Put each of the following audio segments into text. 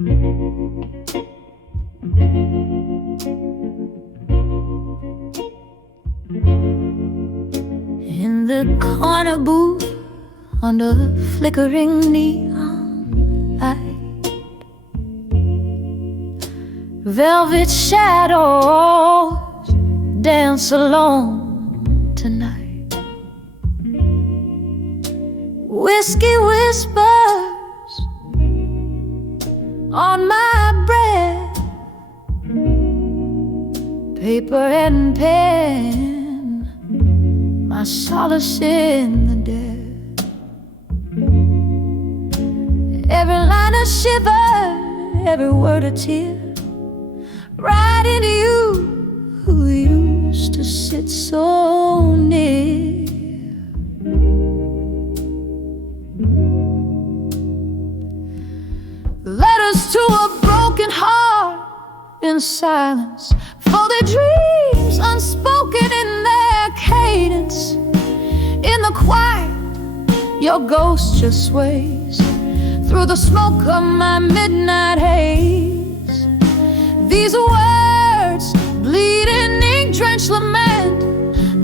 In the corner booth, under the flickering neon light, velvet shadows dance alone tonight. Whiskey whispers on my breath, paper and pen, my solace in the dead. Every line a shiver, every word a tear, right into you, who used to sit so near. Letters to a broken heart in silence, for their dreams unspoken in their cadence. In the quiet, your ghost just sways through the smoke of my midnight haze. These words bleed in ink-drenched lament,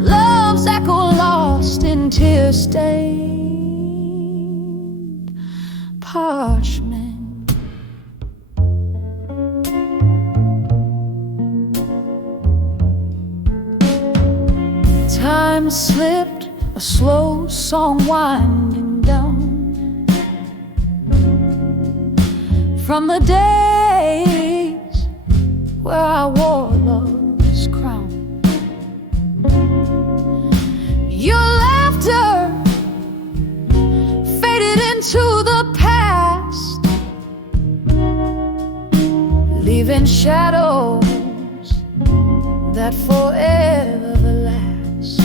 love's echo lost in tear-stained parchment. Time slipped, a slow song winding down from the days where I wore love's crown. Your laughter faded into the past, leaving shadows that forever last.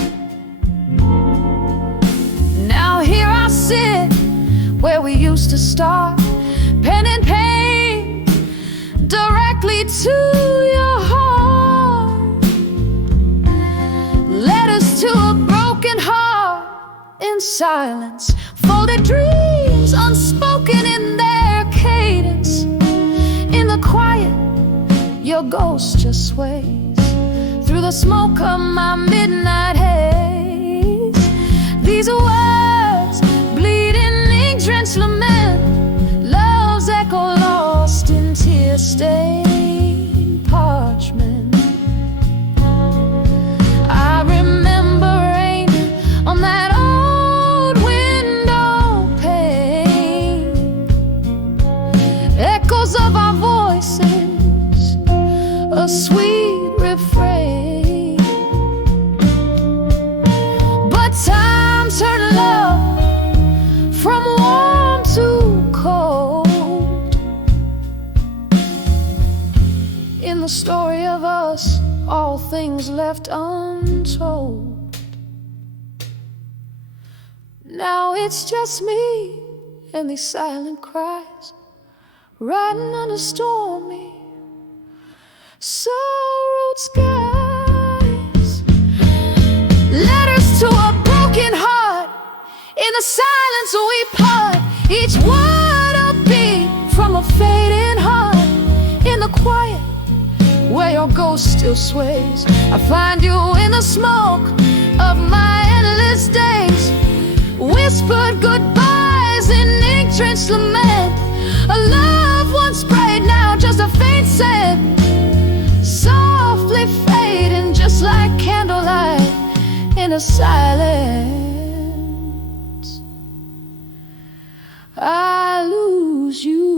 Now here I sit where we used to start, pen and paint directly to your heart. Letters to a broken heart in silence, folded dreams unspoken in their cadence. In the quiet, your ghost just sways through the smoke of my midnight haze. These words bleed in ink-drenched lament, love's echo lost in tear-stained parchment. I remember rain on that old window pane, echoes of our voices, a sweet refrain. But time turned love from warm to cold. In the story of us, all things left untold. Now it's just me and these silent cries, riding under stormy sorrowed skies. Letters to a broken heart, in the silence we part, each word a beat from a fading heart. In the quiet, where your ghost still sways, I find you in the smoke of my endless days. Whispered goodbyes in ink-drenched lament, a love once bright, now just a faint scent, softly fading just like candlelight in a silence. I lose you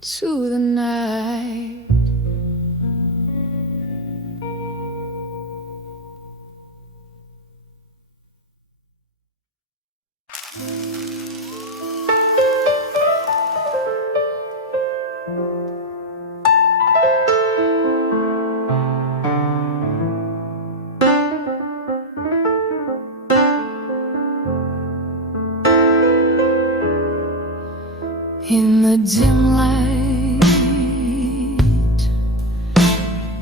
to the night. In the dim light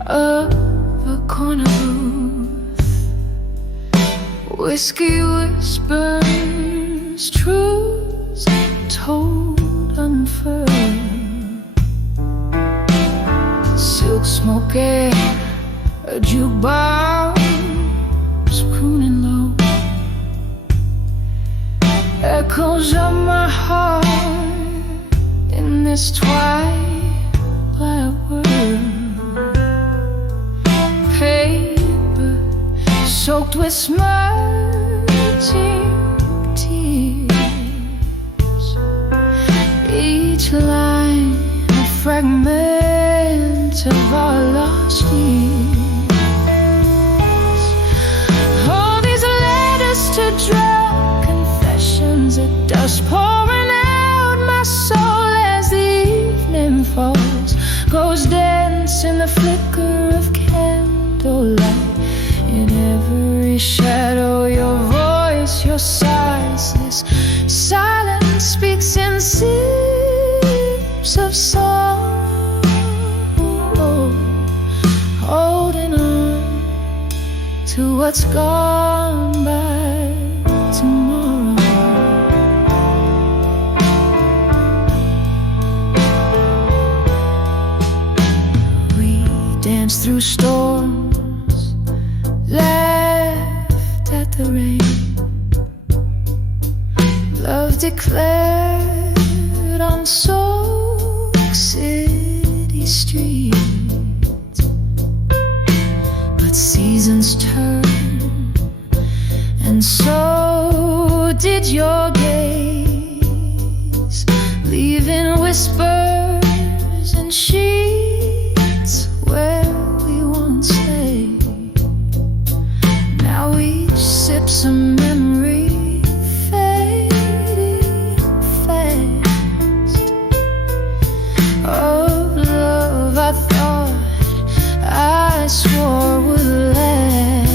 of a corner booth, whiskey whispers truths told unfurled. Silk smoky, a jukebox crooning low, echoes of my heart in this twilight world. Paper soaked with smirching tears, each line a fragment of our lost years. All these letters to drunk confessions at dusk, pouring out my soul as the evening falls, goes dense in the flicker of candlelight. In every shadow, your voice, your sighs, this silence speaks in sips of sorrow, holding on to what's gone by tomorrow. We danced through storms, laughed at the rain, love declared on Soul City streets. But seasons turn, and so did your gaze, leaving whispers and sheets where we once lay. Now each sips a memory fading fast, of love I thought I swore would last.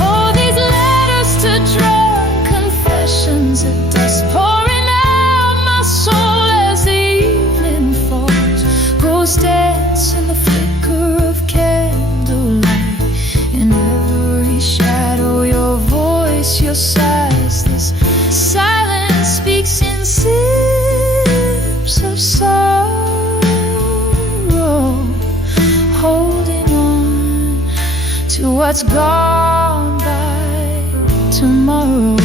All these letters to drunk confessions at dusk, pouring out my soul as the evening falls, goes dance in the flicker of candlelight. In every shadow, your voice, your sighs, this silence speaks in sips of sorrow, holding on to what's gone by tomorrow.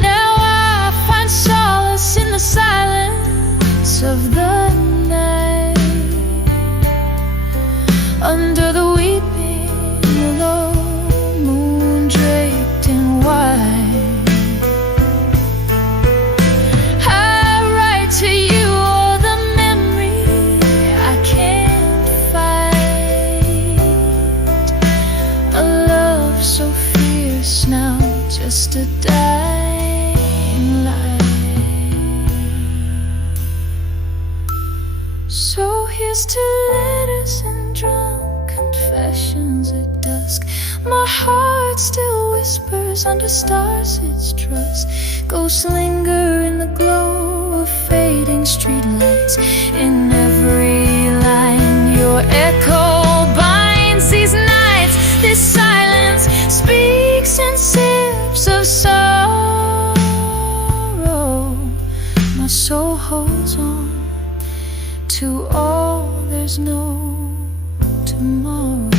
Now I find solace in the silence of the night, under the weeping willow, moon draped in white. I write to you all the memory I can't fight, a love so fierce now, just a dying light. So here's to letters and drunk confessions at dusk. My heart still whispers under stars its trust. Ghosts linger in the glow of fading streetlights. In every line, your echo binds these nights. This silence speaks in sips of sorrow. My soul holds on to all there's no tomorrow.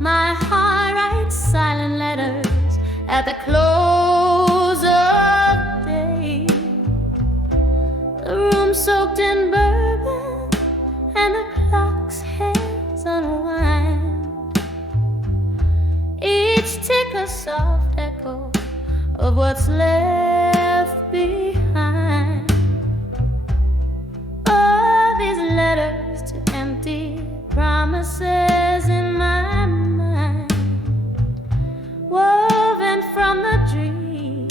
My heart writes silent letters at the close of what's left behind. All these letters to empty promises in my mind, woven from the dream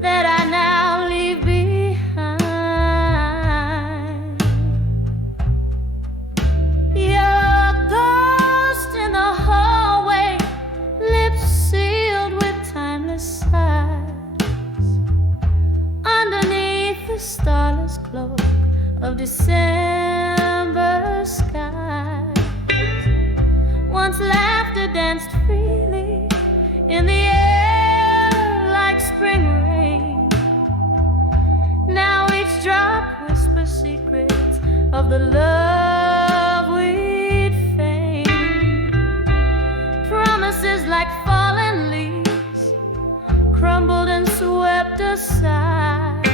that I now leave behind. Your ghost in the hallway, lips sealed with timeless sighs, underneath the starless cloak of December skies. Once laughter danced freely in the air like spring rain. Now each drop whispers secrets of the love we'd feigned. Promises like fallen leaves, crumbled and swept aside.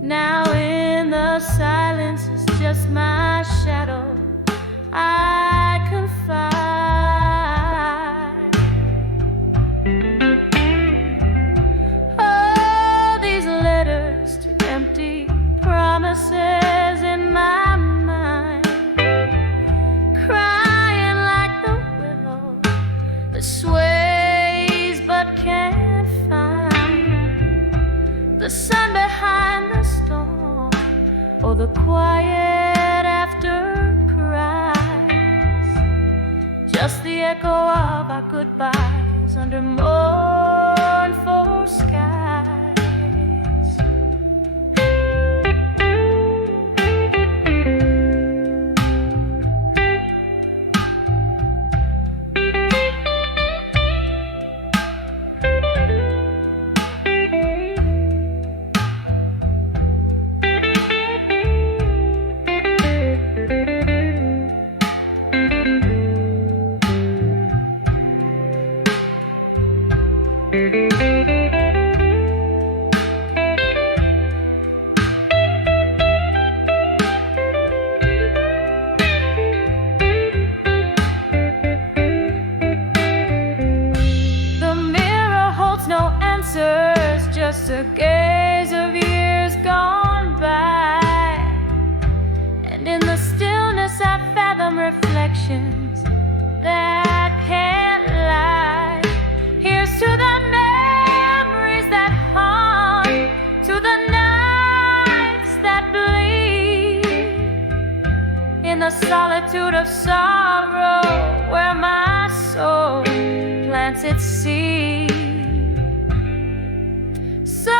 Now in the silence it's just my shadow I confide. Oh, these letters to empty promises in my mind, crying like the willow that sways but can't find the sun behind the storm, or the quiet after cries. Just the echo of our goodbyes under mournful skies. Just a gaze of years gone by, and in the stillness I fathom reflections that can't lie. Here's to the memories that haunt, to the nights that bleed in the solitude of sorrow, where my soul plants its seed. So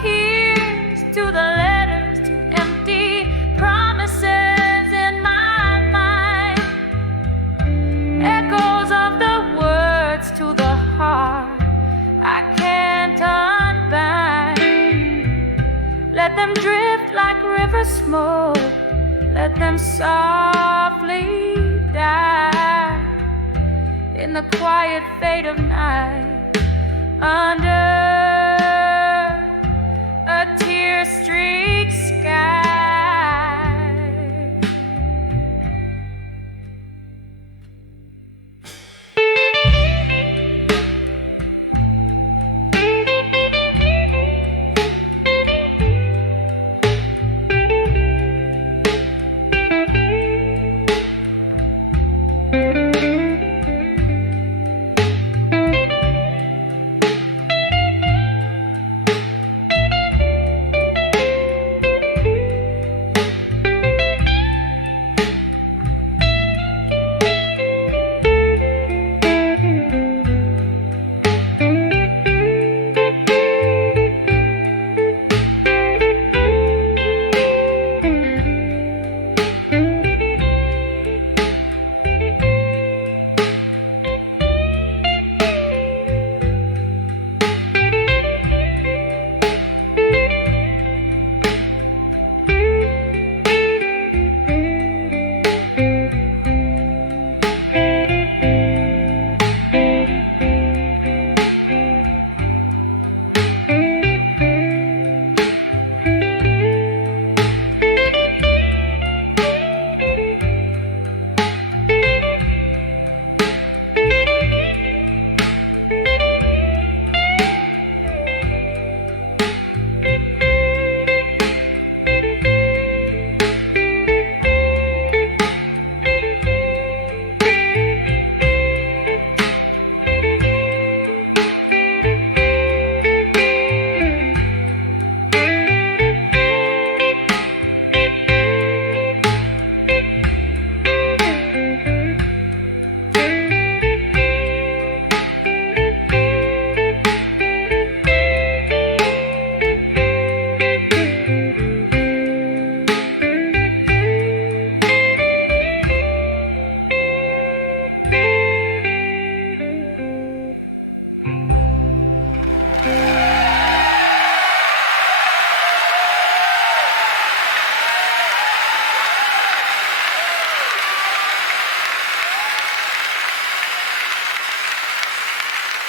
here's to the letters to empty promises in my mind, echoes of the words to the heart I can't unbind. Let them drift like river smoke, let them softly die in the quiet fade of night, under a tear-streaked sky.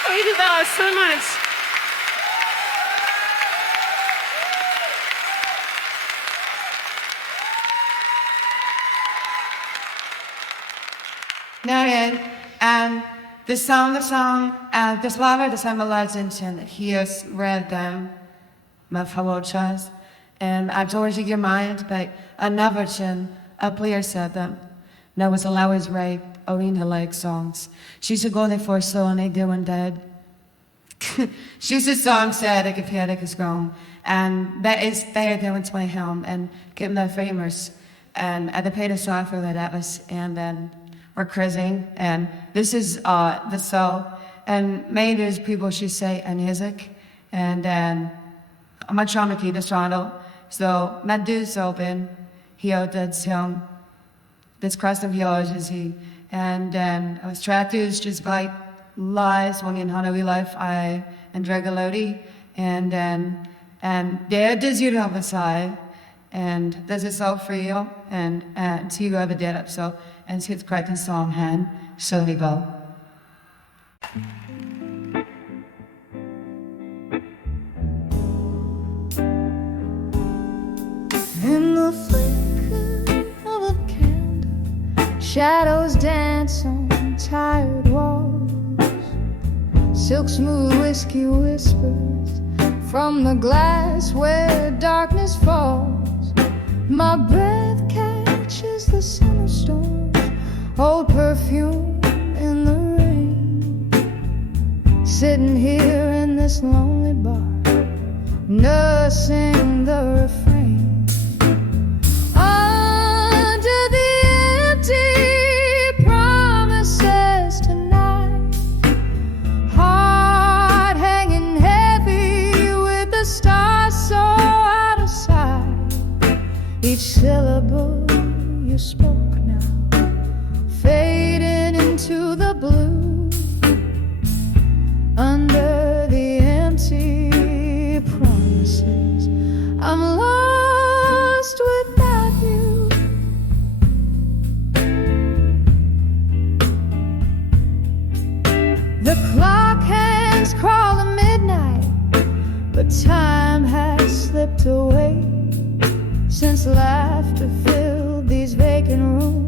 Thank you guys so much. Noted. And the song, this lover, the song Ballads, and he has read them, my fellow chas. And I've told you your mind, but I never chin, a player said them. No, was always right, Olina like songs. She's a golden for soul and they doing dead. She's a song said, if you is gone. And that is there doing to my helm and getting that famous. And at the paid a song for that was, and then we're cruising, and this is the soul. And many of people should say a music, and then I'm a trauma key this channel. So my dude's open, he that's him, this custom theology, and then I was tracked to just like lies when in Hanoi life I and Dragalodi, and there does you have a side, and there's a soul for you, and so you have a dead up so. And it's quite a song hand, so we go. In the flicker of a candle, shadows dance on tired walls. Silk smooth whiskey whispers from the glass where darkness falls. My breath catches the summer storm. Old perfume in the rain. Sitting here in this lonely bar, nursing the refrain. Under the empty promises tonight, heart hanging heavy with the stars so out of sight. Each syllable you spoke fading into the blue. Under the empty promises, I'm lost without you. The clock hands crawl to midnight, but time has slipped away since laughter filled these vacant rooms.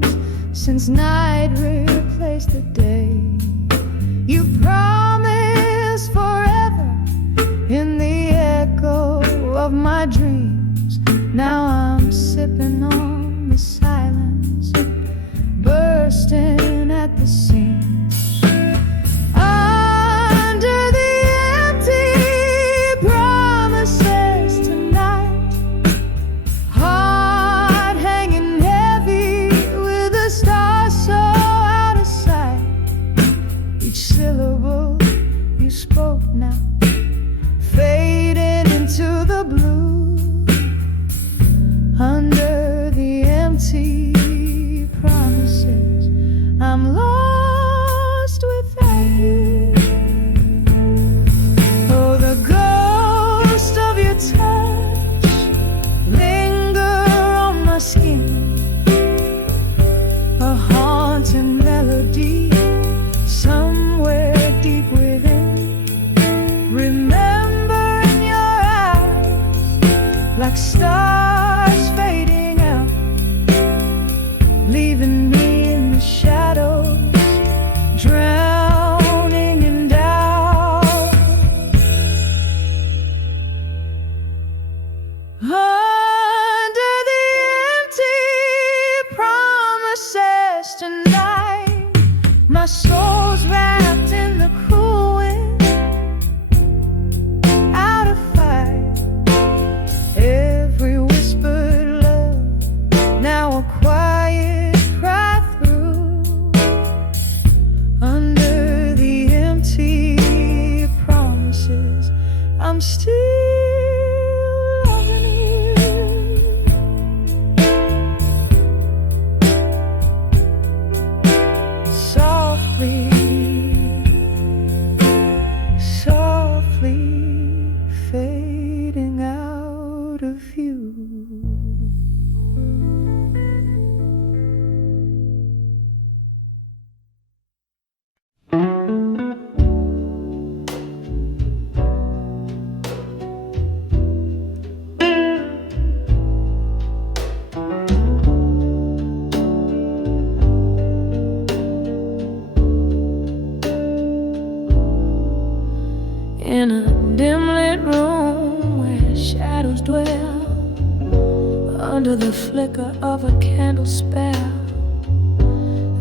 Since night replaced the day, you promised forever in the echo of my dreams. Now I'm sipping on the silence, bursting at the seams. Under the empty promises tonight, heart hanging heavy with the stars so out of sight. Each syllable you spoke now faded into the blue. Under the empty promises, I'm lost without you. Oh, the ghost of your touch linger on my skin, a haunting melody somewhere deep within. Remember in your eyes, like stars fading out, leaving me in the shadows, drowning in doubt. Under the empty promises tonight, my soul's wrapped in the cool wind, out of fight. Every whispered love, now a quiet cry through. Under the empty promises, I'm still loving you. Softly, softly fading out of view. in a dim lit room where shadows dwell under the flicker of a candle spell.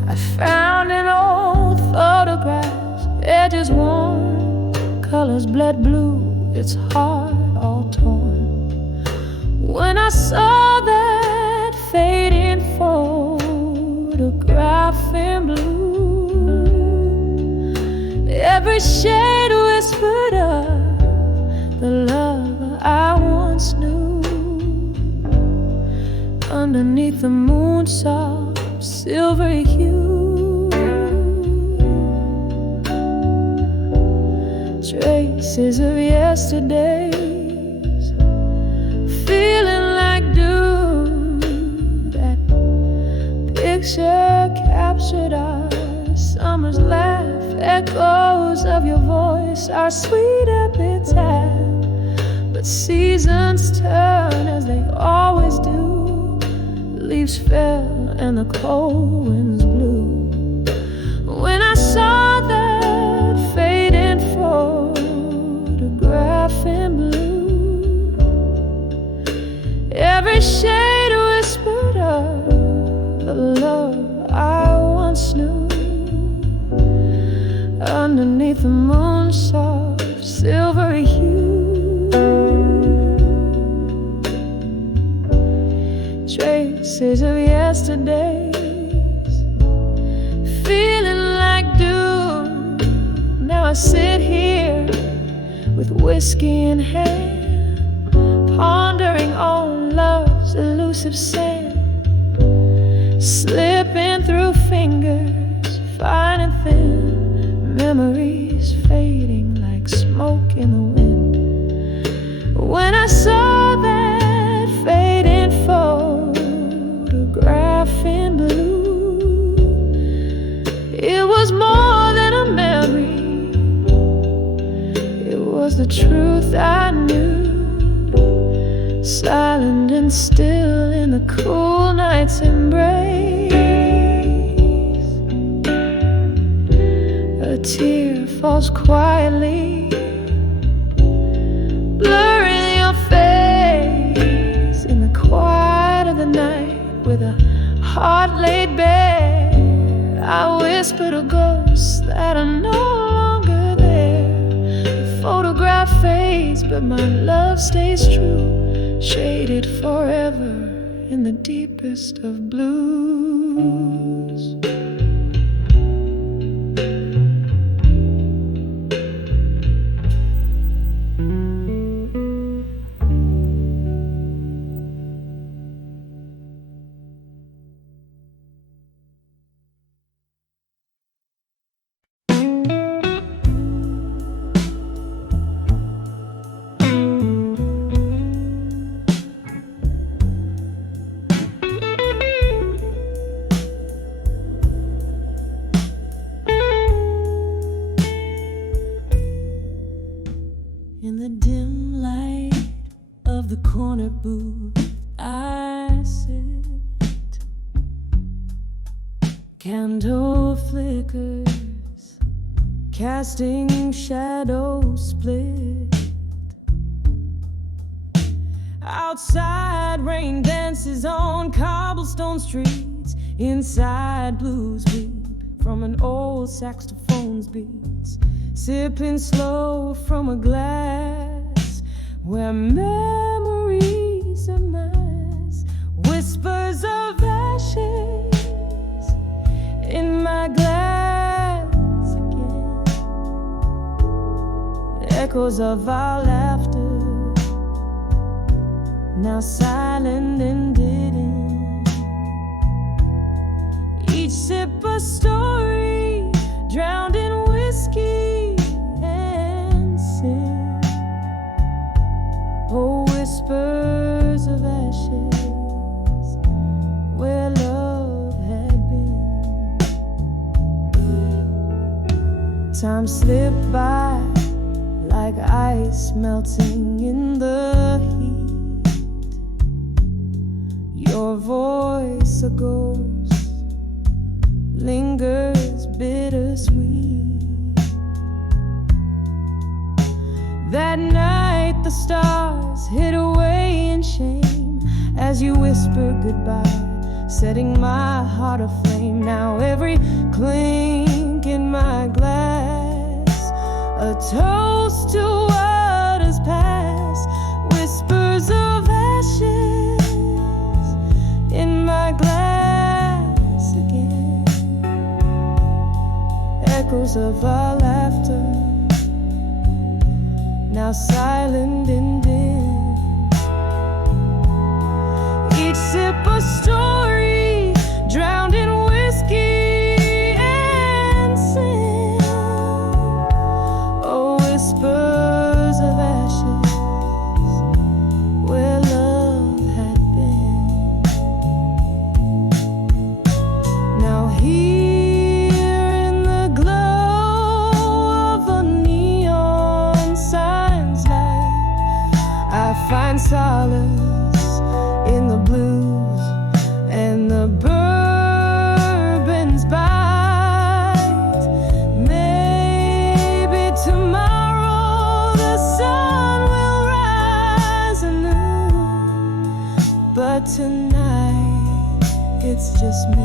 I found an old photograph, edges worn, colors bled blue, its heart all torn. When I saw that fading photograph in blue, every shade whispered of the love I once knew. Underneath the moon's soft silvery hue, traces of yesterdays, feeling like doom. That picture captured our summer's laugh, echoes of your voice, our sweet epitaph. But seasons turn as they always do. Leaves fell and the cold winds blew. When I saw that fading photograph in blue, every shade whispered of the love I once knew. Underneath the moon's soft silvery hue, traces of yesterdays, feeling like doom. Now I sit here with whiskey in hand, pondering on love's elusive sand, slipping through fingers, fine and thin, memories fading like smoke in the wind. When I saw that fading photograph in blue, it was more than a memory, it was the truth I knew. Silent and still in the cool night's embrace, a tear falls quietly, blurring your face in the quiet of the night. With a heart laid bare, I whisper to ghosts that are no longer there. The photograph fades, but my love stays true, shaded forever in the deepest of blues. In the dim light of the corner booth, I sit. Candle flickers, casting shadows split. Outside, rain dances on cobblestone streets. Inside, blues weep from an old saxophone's beats. Sipping slow from a glass where memories amass. Whispers of ashes in my glass again. Echoes of our laughter, now silent and hidden. Each sip a story, drowned in whiskey and sin. Oh, whispers of ashes where love had been. Time slipped by like ice melting in the heat. Your voice, a ghost, lingers bittersweet. That night the stars hid away in shame as you whispered goodbye, setting my heart aflame. Now every clink in my glass, a toast to what has passed. Whispers of ashes in my glass again, echoes of our laughter, now silent and dim. Each sip a story, drowned in whiskey and sin. Oh, whispers of ashes where love had been. Now here in the glow of a neon sign's light, I find solace in the blues and the bourbon's bite. Maybe tomorrow the sun will rise anew, but tonight it's just me,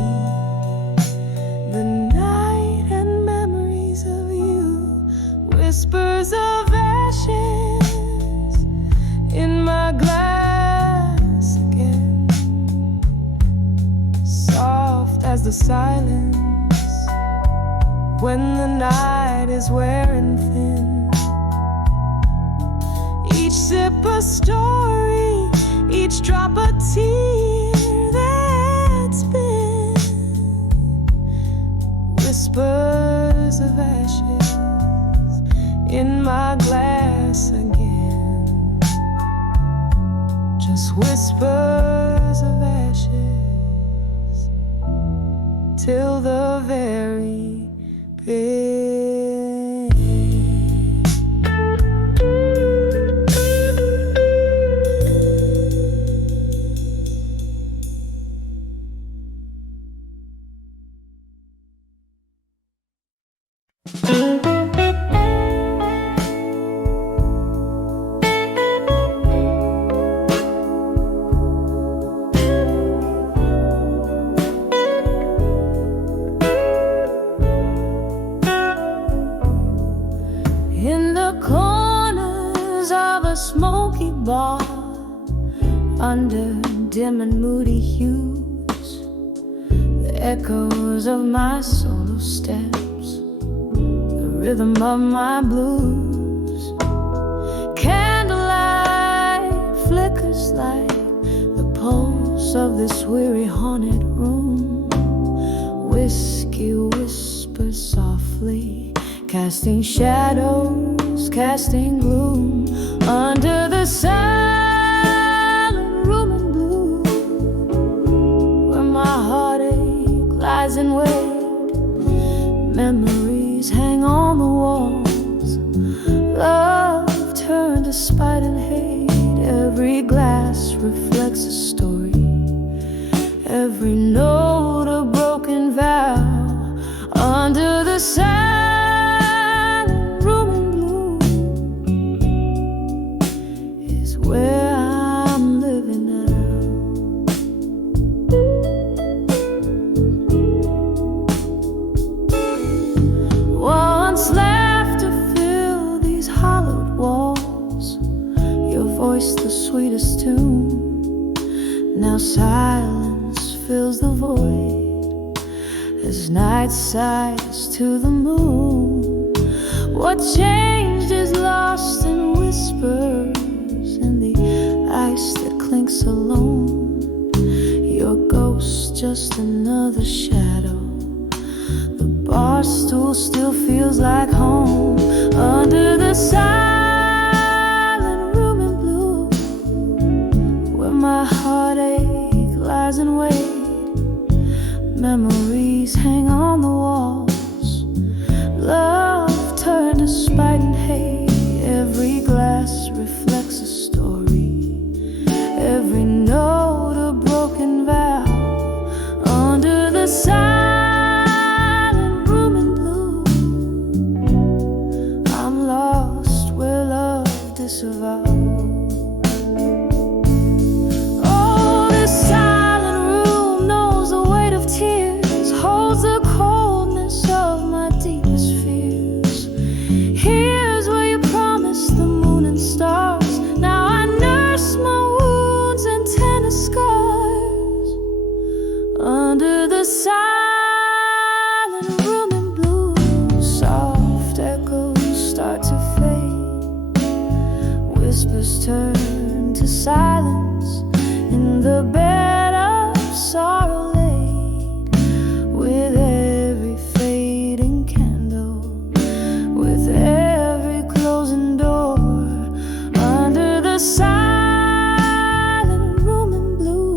the night and memories of you. Whispers of ashes in my glass again, soft as the silence when the night is wearing thin. Each sip a story, each drop a tear that's been. Whispers of ashes in my glass again, just whispers of ashes till the very end. In the corners of a smoky bar, under dim and moody hues, the echoes of my solo steps, the rhythm of my blues. Candlelight flickers like the pulse of this weary haunted room. Whiskey whispers softly, casting shadows, casting gloom under the silent room in blue, where my heartache lies in wait. Memories hang on the walls, love turned to spite and hate. Every glass reflects a story, every note a broken vow. Under the silent room in blue is where I'm living now. Once laughter filled these hollowed walls, your voice the sweetest tune. Now silence fills the void as night sighs to the moon. What changed is lost in whispers, in the ice that clinks alone. Your ghost just another shadow, the bar stool still feels like home. Under the silent room in blue, where my heartache lies in wait. Memories hang on the walls, love turned to spite and hate. Every glass reflects a story, every note a broken vow. Under the silent room in blue silence in the bed of sorrow laid, with every fading candle, with every closing door, under the silent room in blue.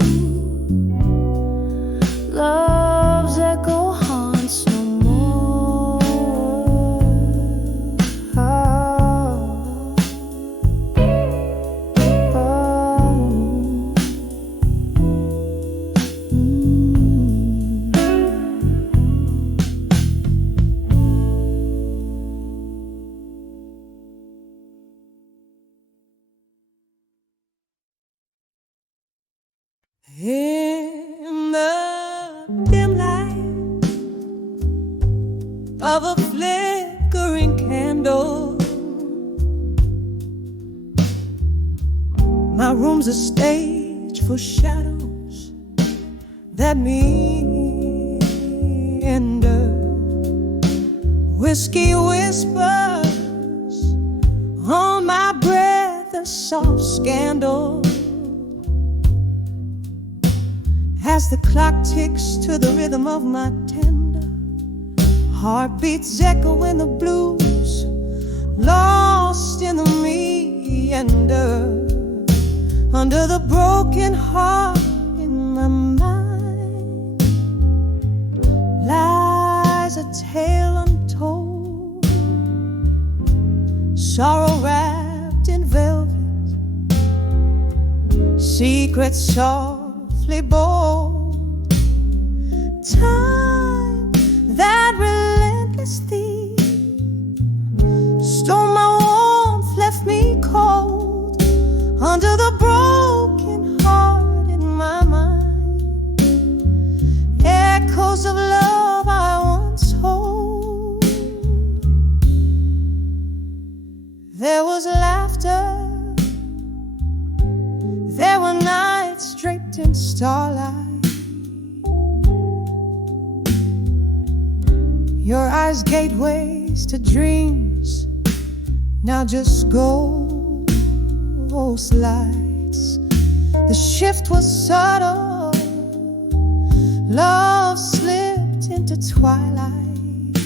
Love's echo haunts no more. In the dim light of a flickering candle, my room's a stage for shadows that meander. Whiskey whispers on my breath, a soft scandal. As the clock ticks to the rhythm of my tender heartbeats, echo in the blues, lost in the meander. Under the broken heart in my mind lies a tale untold, sorrow wrapped in velvet, secrets softly bold. Time, that relentless thief, stole my warmth, left me cold, under the broken heart in my mind. Echoes of love I once hold. There was laughter, there were nights draped in starlight. Your eyes gateways to dreams, now just ghost lights. The shift was subtle, love slipped into twilight,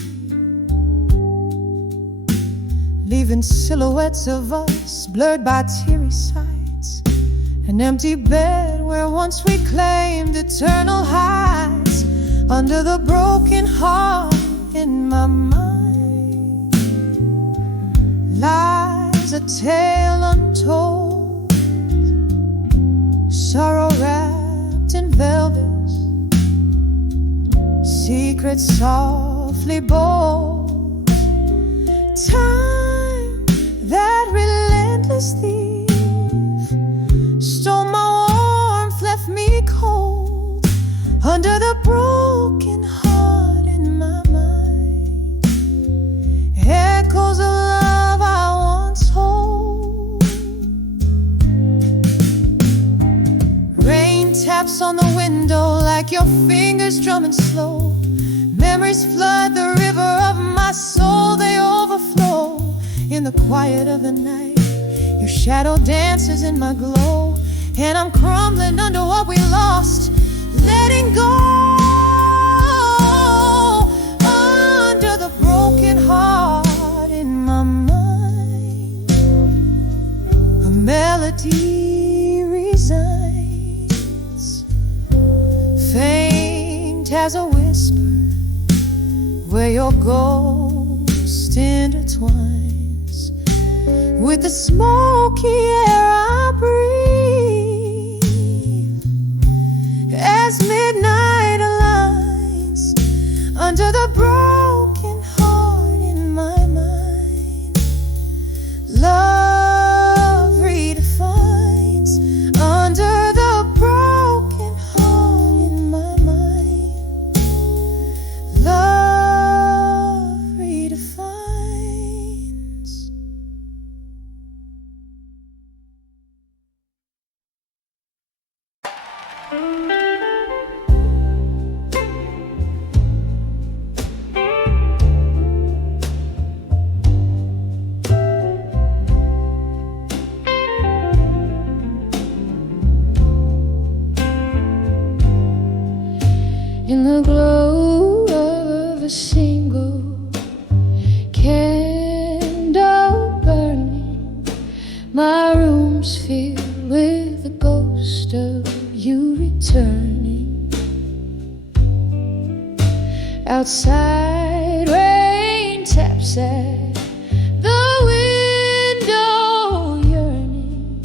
leaving silhouettes of us blurred by teary sights. An empty bed where once we claimed eternal heights. Under the broken heart in my mind lies a tale untold, sorrow wrapped in velvet, secrets softly bold. Time, that relentless thief, stole my warmth, left me cold, under the broken heart in my mind. Echoes of love I once hold. Rain taps on the window like your fingers drumming slow. Memories flood the river of my soul, they overflow. In the quiet of the night, your shadow dances in my glow, and I'm crumbling under what we lost, letting go. Under the broken heart in my mind, a melody resigns, faint as a whisper, where your ghost intertwines with the smoky air I breathe, as midnight aligns under the broken heart in my mind. Love redefines under the broken heart in my mind. Love redefines. a single candle burning. My room's filled with the ghost of you returning. Outside, rain taps at the window, yearning.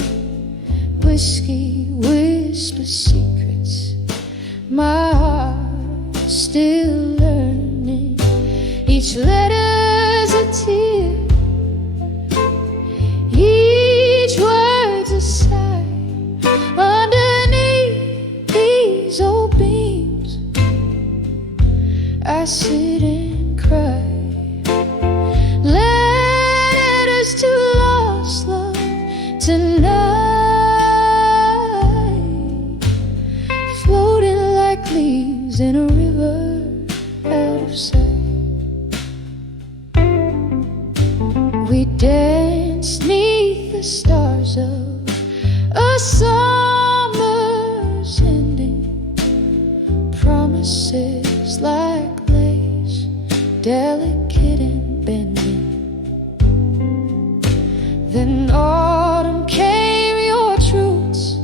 Whiskey whispers secrets, my heart still learning. Each letter's a tear, each word's a sigh. Underneath these old beams, I sit and cry. Letters to lost love tonight, floating like leaves in a river out of sight. We dance 'neath the stars of a summer's ending. Promises like lace, delicate and bending. Then autumn came, your truths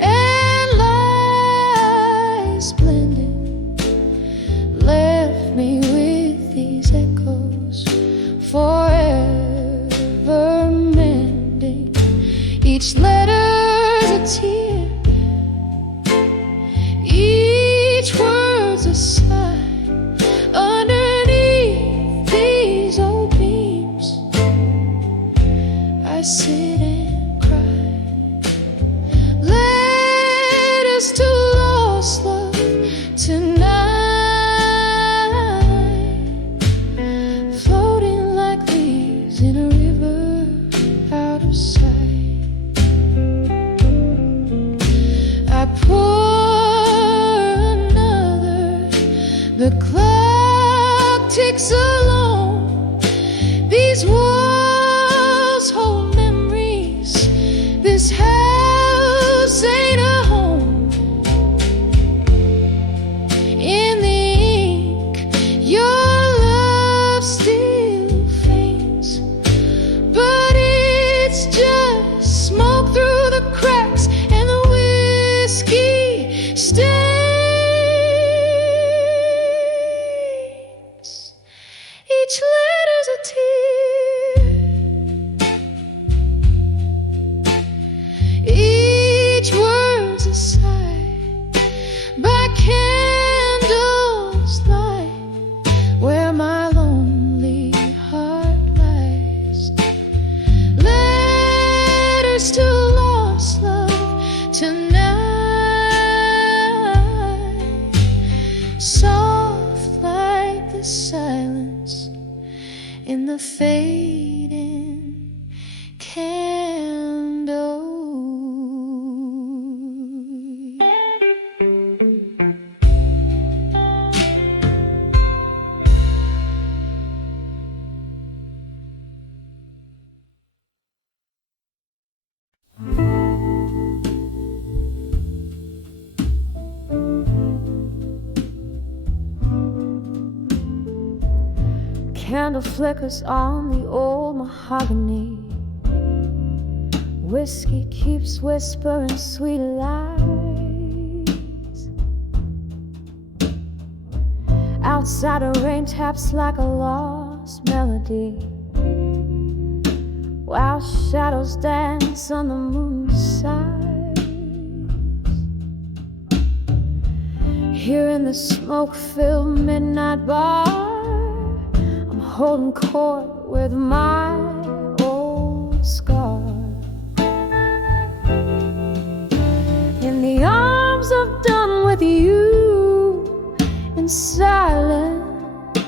and lies blending, left me with these echoes forever mending. Each letter's a tear, each word's a sigh. Underneath these old beams, I sit and cry. Letters to lost love tonight, floating like leaves in a river out of sight. I pour another, the clock ticks along. These walls hold memories, this house ain't a home. In the ink, your love still faints, but it's just smoke through the cracks and the whiskey stains. Each letter's a tear, each word's a sigh. By candles light, where my lonely heart lies. Letters to lost love tonight, soft like the silence in the fading candle. Candle flickers on the old mahogany. Whiskey keeps whispering sweet lies. Outside a rain taps like a lost melody, while shadows dance on the moon's side. Here in the smoke-filled midnight bar, holding court with my old scar. In the arms of done with you, in silence,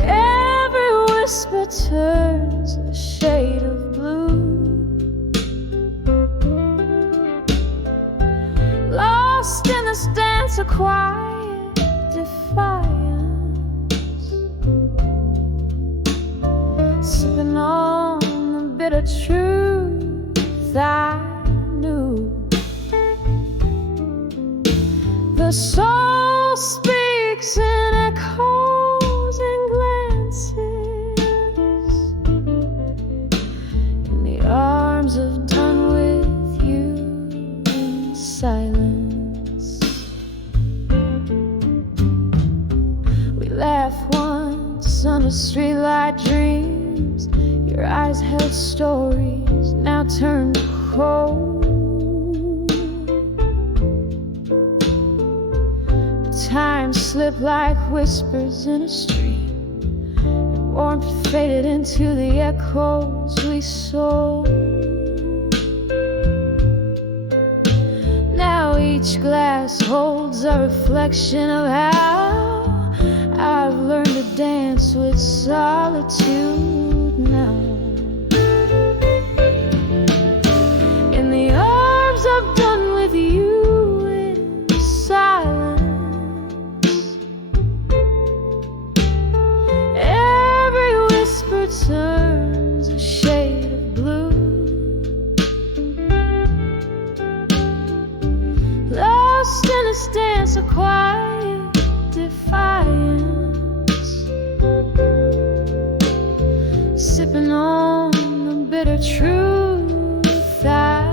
every whisper turns a shade of blue. Lost in this dance of quiet defiance, sipping on the bitter truth I knew. The soul speaks Your eyes held stories, now turned cold. Time slipped like whispers in a stream. Warmth faded into the echoes we sold. Now each glass holds a reflection of how I've learned to dance with solitude now. In the arms I've done with you in silence, every whisper turns a shade of blue. Lost in this dance of quiet defiance, sipping on the bitter truth I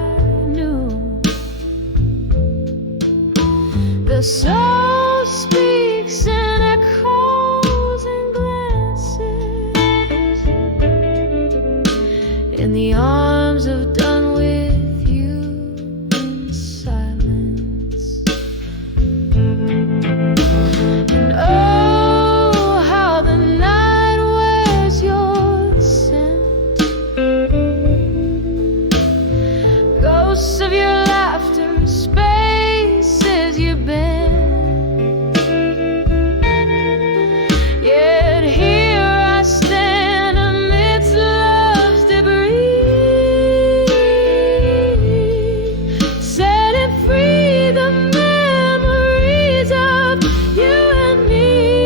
knew. The soul speaks in echoes and glances, in the arms of done with you in silence. And oh, how the night wears your scent, ghosts of your laughter, spaces you've been. Yet here I stand amidst love's debris, setting free the memories of you and me,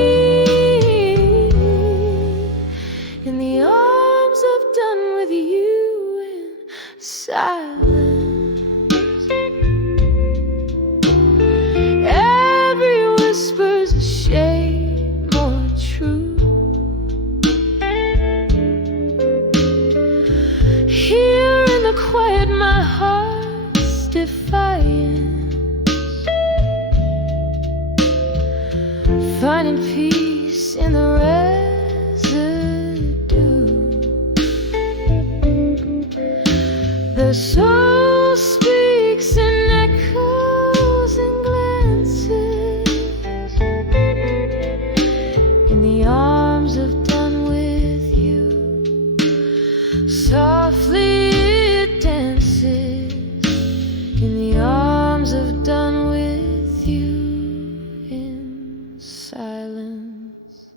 in the arms of done with you in silence. Every whisper's a shade more true. Here in the quiet, my heart's defiance, finding peace in the residue. The soul speaks in echoes and glances, in the arms of done with you. Softly it dances, in the arms of done with you in silence.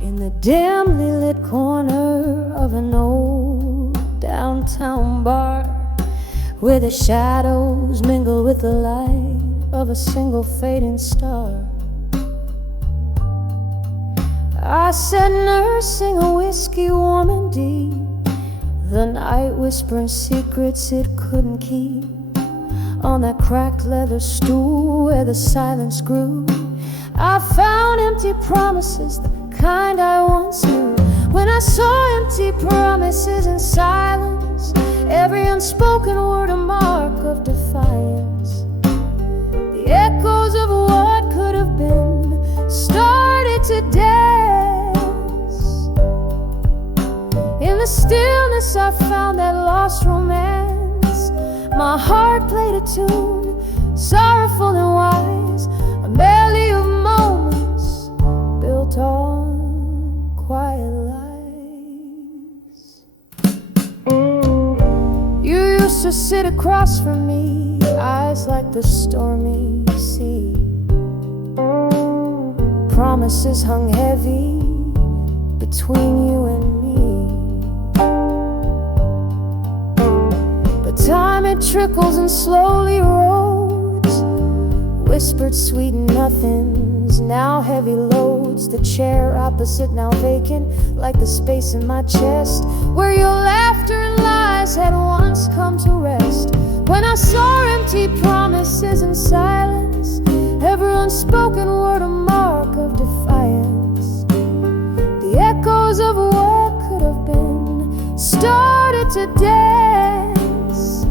In the dimly lit corner of an old downtown bar, where the shadows mingle with the light of a single fading star, I sat nursing a whiskey warm and deep, the night whispering secrets it couldn't keep, on that cracked leather stool where the silence grew. I found empty promises, the kind I once knew. When I saw empty promises and silence, every unspoken word a mark of defiance. The echoes of what could have been started to dance. In the stillness I found that lost romance. My heart played a tune, sorrowful and wise, a medley of moments built on quiet lies. You used to sit across from me, eyes like the stormy sea. Promises hung heavy between you and me. But time it trickles and slowly rolls, whispered sweet nothings, now heavy lows. roots, the chair opposite now vacant, like the space in my chest where your laughter and lies had once come to rest. When I saw empty promises and silence, every unspoken word a mark of defiance, the echoes of what could have been started to dance.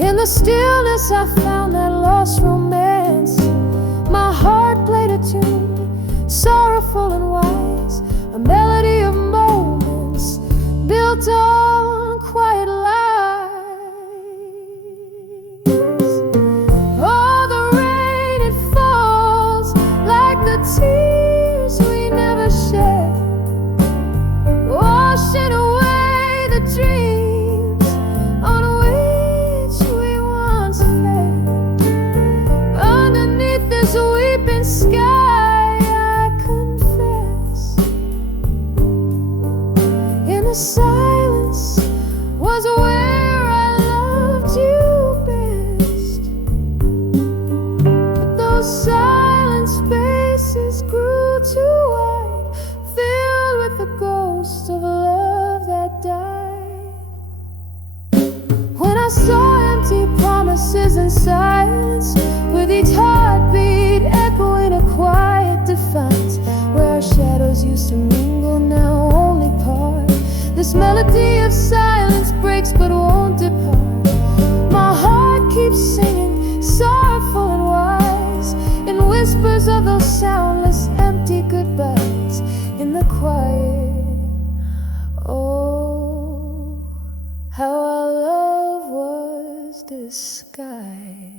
In the stillness I found that lost romance. My heart played a tune, sorrowful and wise, a melody of moments built on quiet lies. Oh, the rain, it falls like the tears we never shed, washing away the dreams on which we once fed. Underneath this weeping sky, I confess, in the silence was where I loved you best. But those silent spaces grew too wide, filled with the ghost of love that died. When I saw empty promises and silence, with each heartbeat echoing a quiet defiance, where our shadows used to mingle now only part, this melody of silence breaks but won't depart. My heart keeps singing, sorrowful and wise, in whispers of those soundless empty goodbyes in the quiet. Oh, how our love was disguised.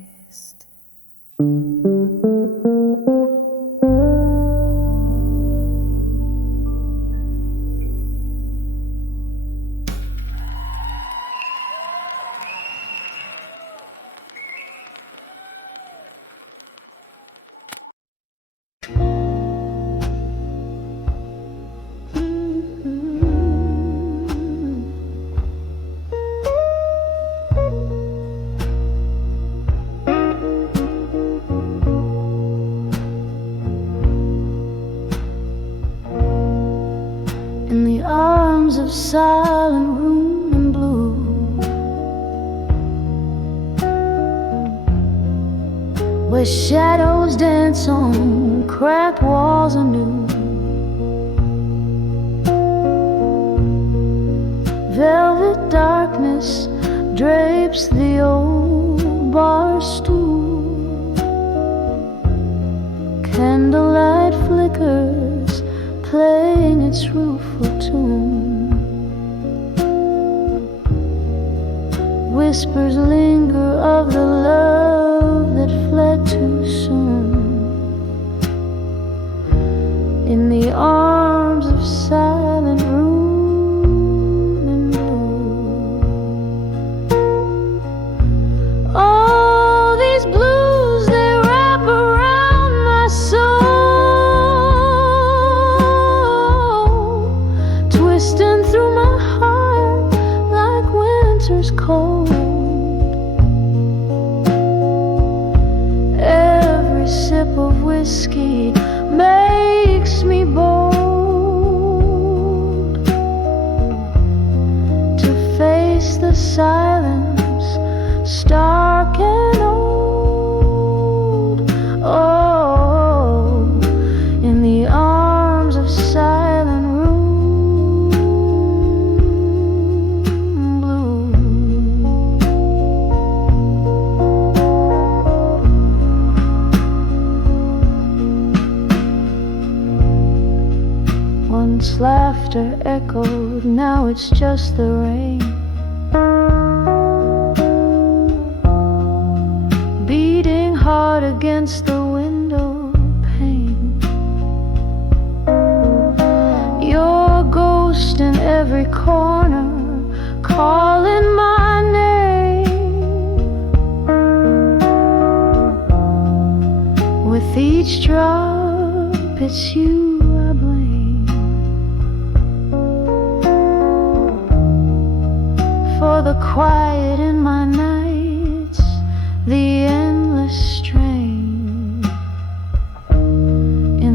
In the arms of silent room and blue, where shadows dance on cracked walls anew, velvet darkness drapes the old bar stool, candlelight flickers playing its rueful tune. Whispers linger of the love that fled too soon. In the arms of silent room and blue, all these blues they wrap around my soul, twisting through my heart like winter's cold. Every sip of whiskey makes me bold to face the silence, stark and old. Oh, in the arms of silent room blue. Once laughter echoed, now it's just the rain, beating hard against the window pane. Your ghost in every corner, calling my name. With each drop, it's you I blame. For the quiet in my nights, the endless strain. In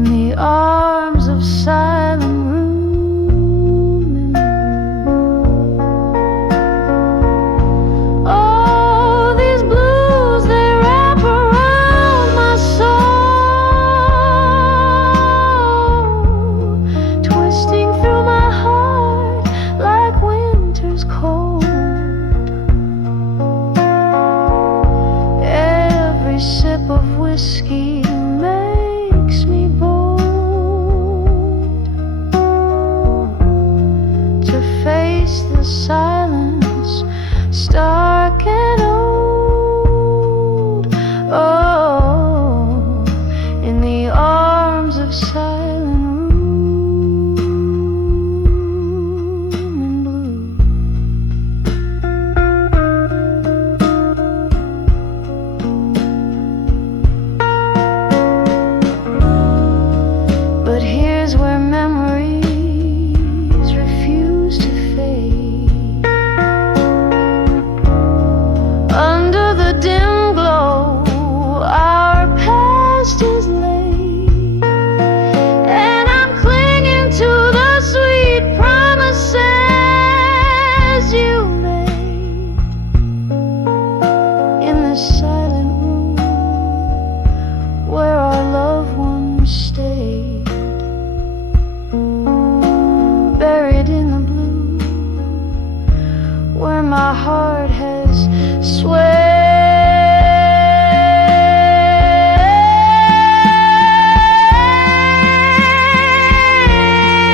face the silence, stark and old. Oh, in the arms of silent room and blue. But here's where memories refuse to fade. Under the dim glow, our past is laid, and I'm clinging to the sweet promises you made in the silent room where our loved ones stayed, buried in the blue where my heart has swayed.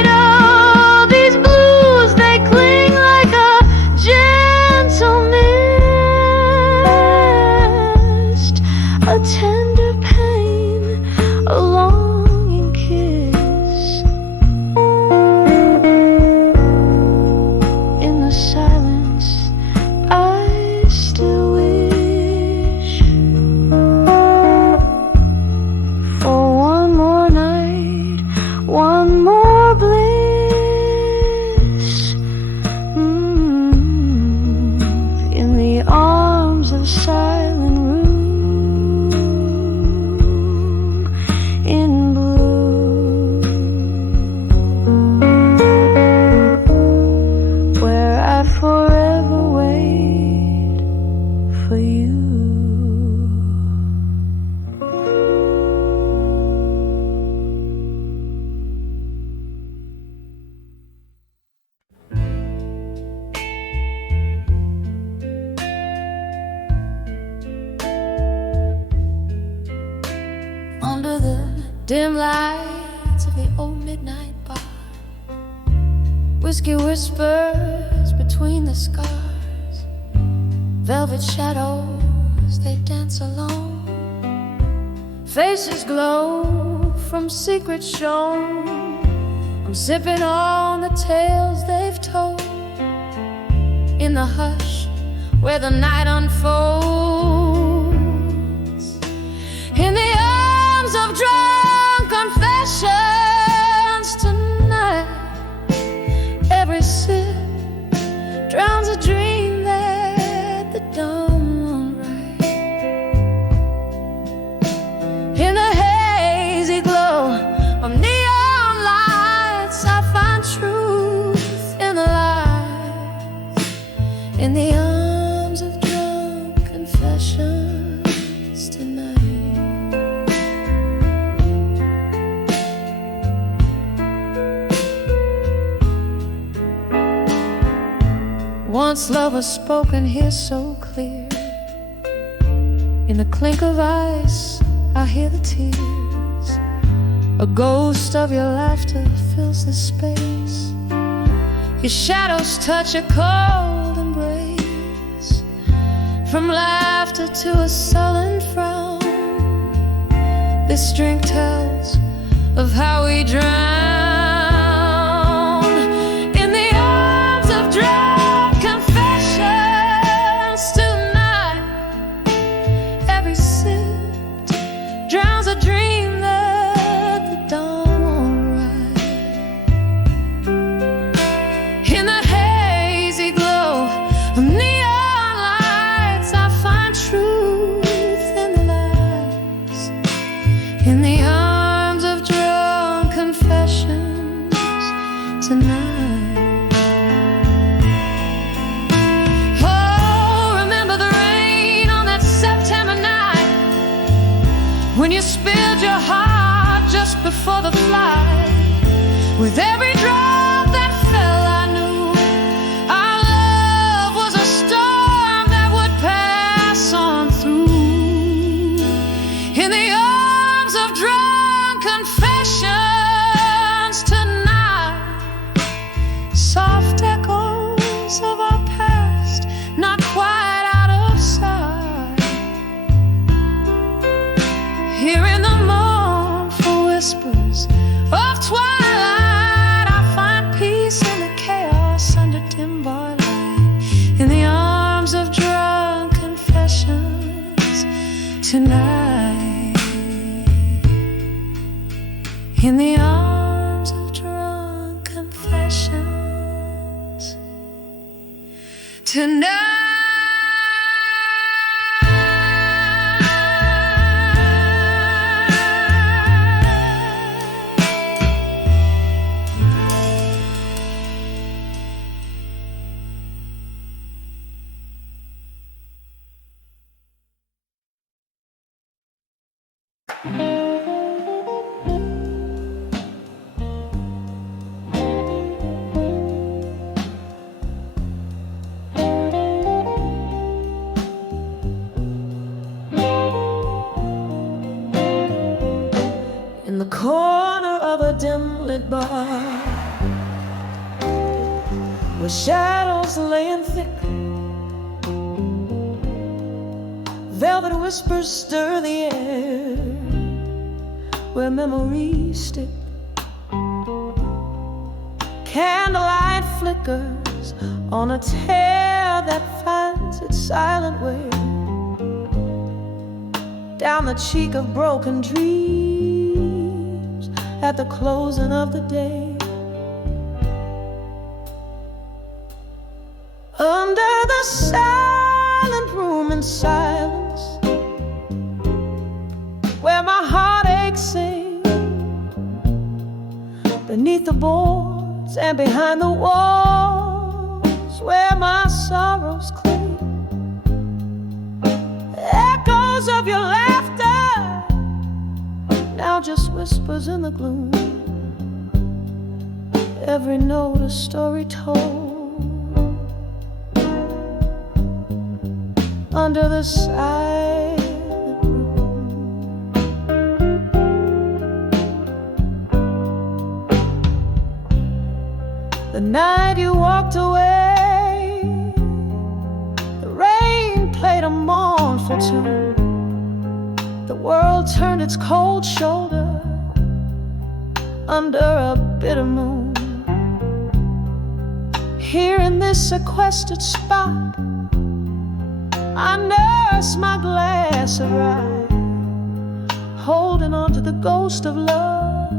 Oh, these blues, they cling like a gentle mist, a tender pain, a longing kiss. In the silence, I still wish for one more night, one more bliss. In the arms of silent room in blue, where I forever wait for you. Under the dim lights of the old midnight bar, whiskey whispers between the scars, velvet shadows, they dance alone, faces glow from secrets shown. I'm sipping on the tales they've told in the hush where the night unfolds, in the arms of drunk confessions tonight. Every sip drowns a dream that the dawn won't write. In the hazy glow of neon lights, I find truth in the lies, in the arms of drunk confessions tonight. Once love was spoken here so clear, in the clink of ice I hear the tears. A ghost of your laughter fills the space, your shadows touch a cold embrace. From laughter to a sullen frown, this drink tells of how we drown. In the arms of drunk confessions tonight, every sip drowns a dream that the dawn won't write. In the hazy glow of neon lights, I find truth in the lies, in the arms of drunk confessions tonight. Oh, remember the rain on that September night, when you spilled your heart just before the flight. With every drop that fell, I knew our love was a storm that would pass on through. In the arms of drunk confessions tonight, soft echoes tonight, in the arms of drunk confessions. Tonight, in the corner of a dim-lit bar, where shadows laying thick, velvet whispers stir the air, where memories stick. Candlelight flickers on a tear that finds its silent way down the cheek of broken dreams at the closing of the day. Under the silent room in silence, where my heartaches sing, beneath the boards and behind the walls, where my sorrows cling, echoes of your laughter, now just whispers in the gloom. Every note a story told, under the silent room. The night you walked away, the rain played a mournful tune. The world turned its cold shoulder under a bitter moon. Here in this sequestered spot, I nurse my glass of rye, holding on to the ghost of love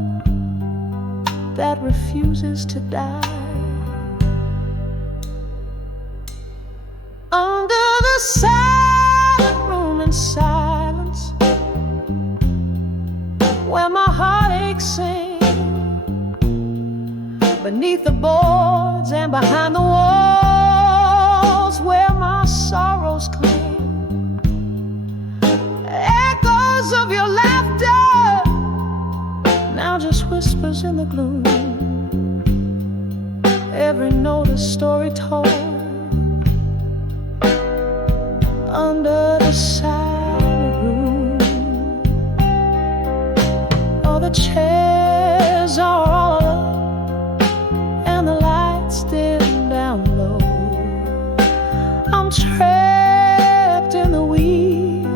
that refuses to die. Under the silent room in silence, where my heartaches sing, beneath the boards and behind the walls, where my sorrows cling, echoes of your laughter, now just whispers in the gloom. Every note a story told, under the silent room. Oh, the chairs are all up and the lights dim down low. I'm trapped in the weave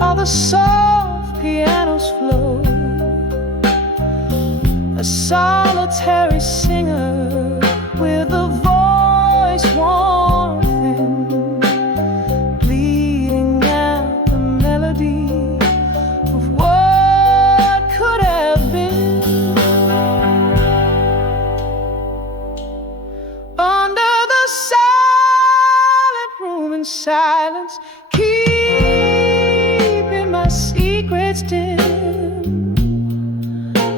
of the soft piano's flow, a solitary singer with a voice warm and thin, bleeding out the melody of what could have been. Under the silent room in silence, keeping my secrets dim,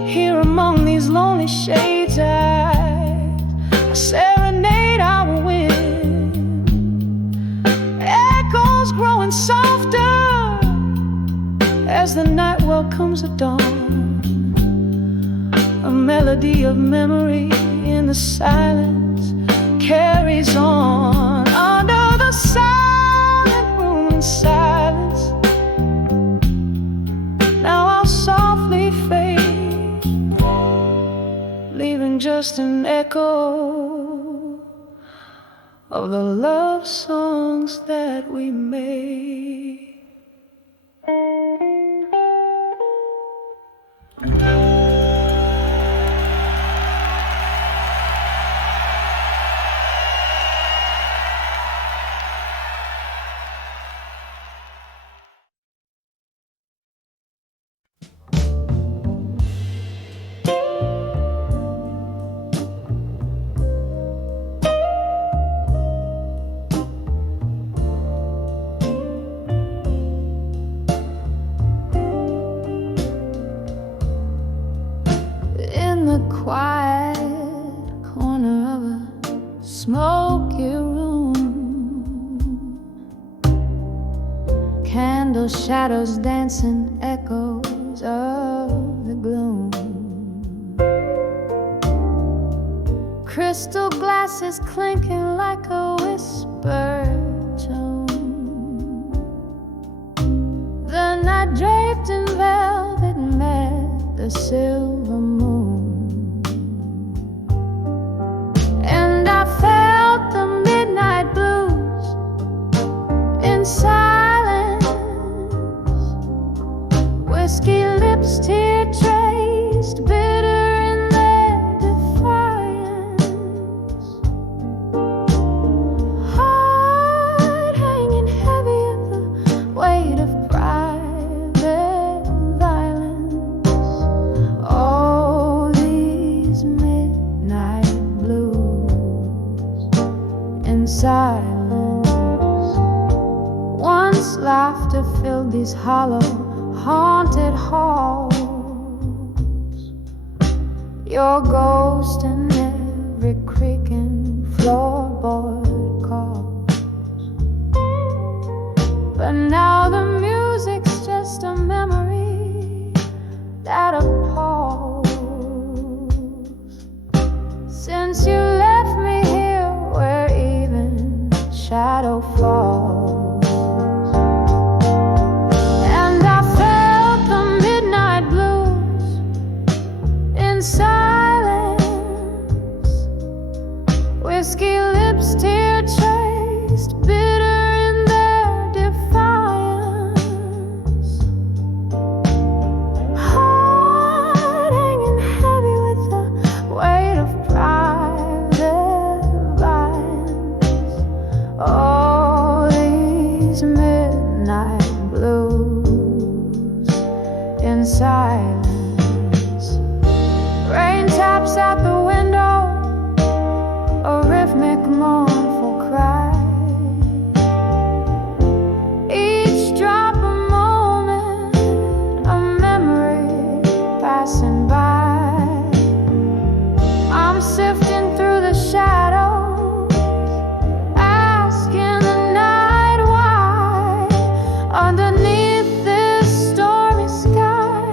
here among these lonely shades, I serenade our wind, echoes growing softer as the night welcomes the dawn, a melody of memory in the silence carries on. Under the silent room in silence, now I'll softly fade, leaving just an echo of the love songs that we made. smoky room. Candle shadows dancing, echoes of the gloom. Crystal glasses clinking like a whispered tone. The night draped in velvet met the silver moon, and I felt the midnight blues in silence. Whiskey lips, tear traced, bitter in their defiance. Heart hanging heavy at the weight of private violence. All these midnight blues in silence. Once laughter filled these hollow, haunted halls. Your ghost in every creaking floorboard calls. But now the music's just a memory that appalls. Since you left me here where even shadow falls. Silence, whiskey lips, tear traced, bitter in their defiance. Heart hanging heavy with the weight of private violence. All these midnight blues in silence. Rain taps at the window, a rhythmic mournful cry. Each drop a moment, a memory passing by. I'm sifting through the shadows, asking the night why. Underneath this stormy sky,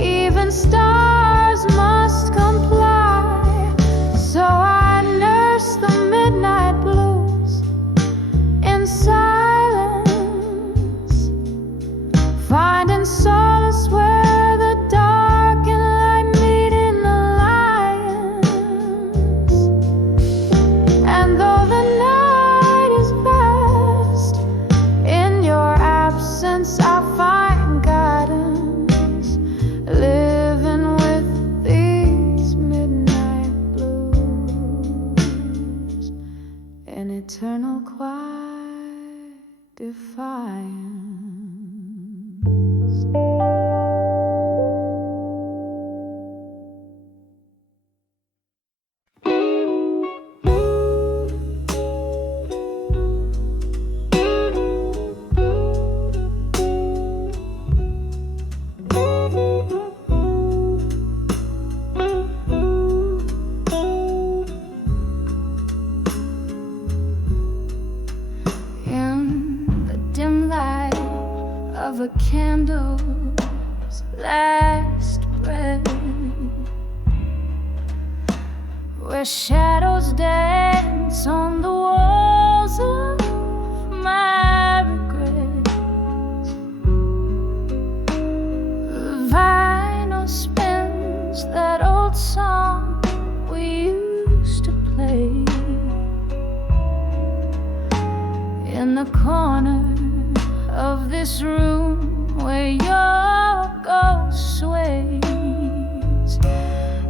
even stars must comply. So I nurse the midnight blues in silence, finding solace where the dark and light meet in alliance. And though the night is vast, in your absence I find guidance, living with these midnight blues in eternal quiet defiance. In the dim light of a candle's last breath, where shadows dance on the walls of my regrets, the vinyl spins that old song we used to play. In the corner of this room where your ghost sways,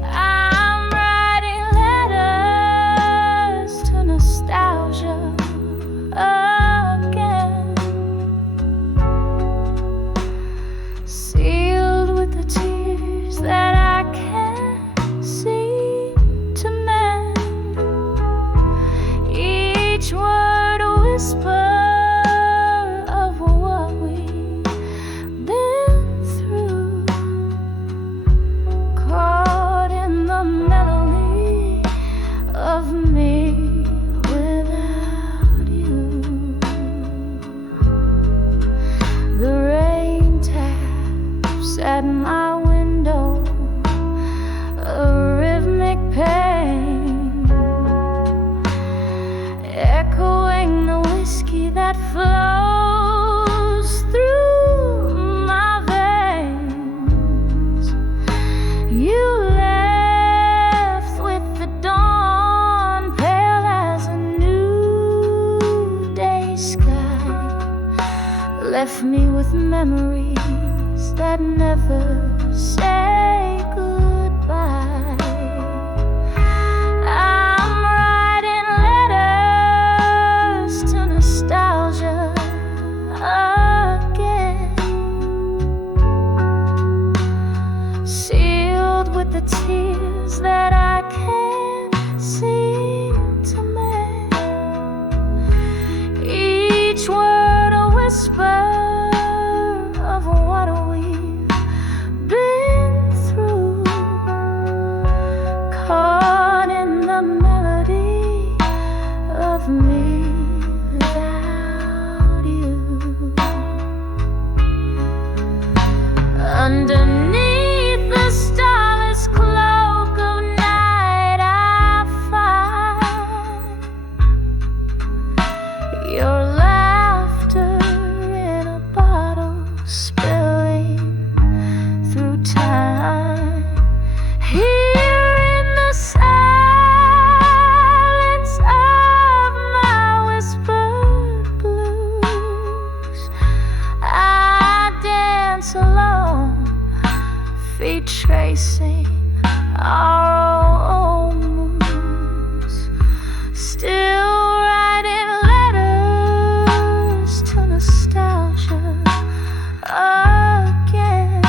I'm writing letters to nostalgia again, sealed with the tears that I can't seem to mend. Each word a whisper of what we've been through. that flows through my veins. You left with the dawn, pale as a new day sky. Left me with memories that never say goodbye. I'm writing letters to nostalgia again, sealed with the tears that I can't seem to mend. Each word a whisper of what we've been through, caught in the melody of me without you. Underneath the starless cloak of night, I find your laughter in a bottle, spilling through time. Here in the silence of my whispered blues, I dance alone, feet tracing our own moves, still writing letters to nostalgia again,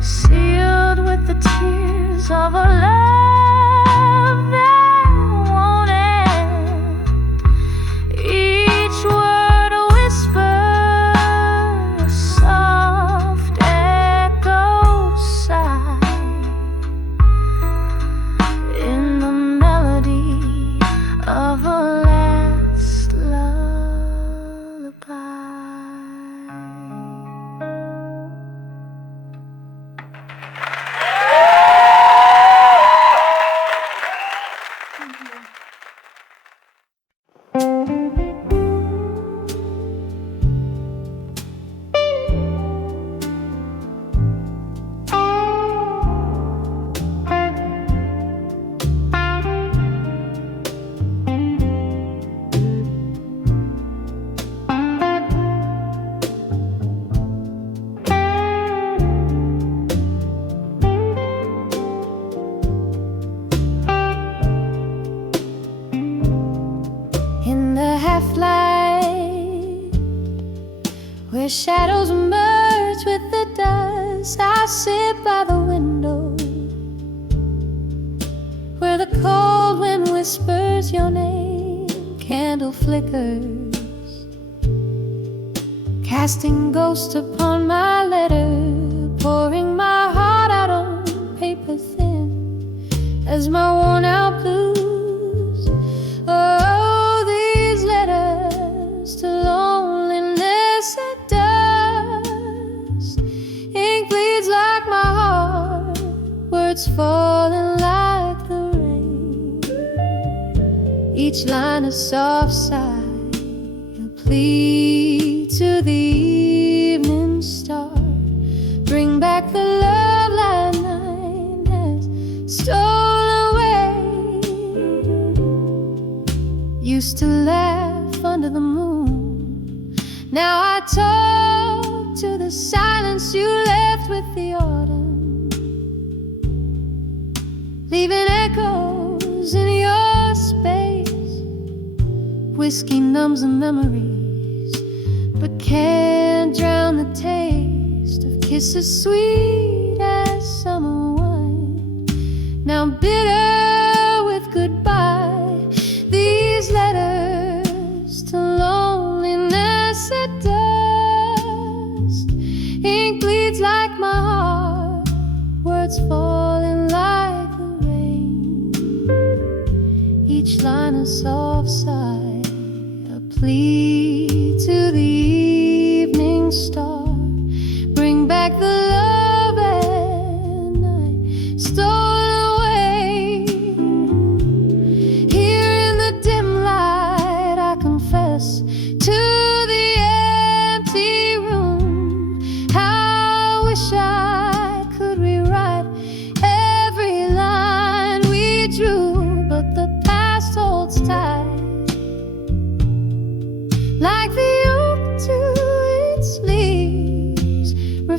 sealed with the tears of a love that won't end. Each word a whisper, a soft echo sigh in the melody of a last lullaby. In the half-light, where shadows merge with the dust, I sit by the window, where the cold wind whispers your name, candle flickers, casting ghosts upon my letter, pouring my heart out on paper thin as my worn-out blues. Oh, these letters to loneliness at dust, ink bleeds like my heart, words falling like the rain, each line a soft sigh, a plea to the evening star. Bring back the love that night has stolen away. Used to laugh under the moon, now I talk to the silence you left with the autumn, leaving echoes in your space. Whiskey numbs the memories, but can't drown the taste of kisses sweet as summer wine, now bitter with goodbye. These letters to loneliness at dust, ink bleeds like my heart, words falling like the rain, each line a soft sigh, a plea to the evening star. Bring back the love at night stolen away. Here in the dim light,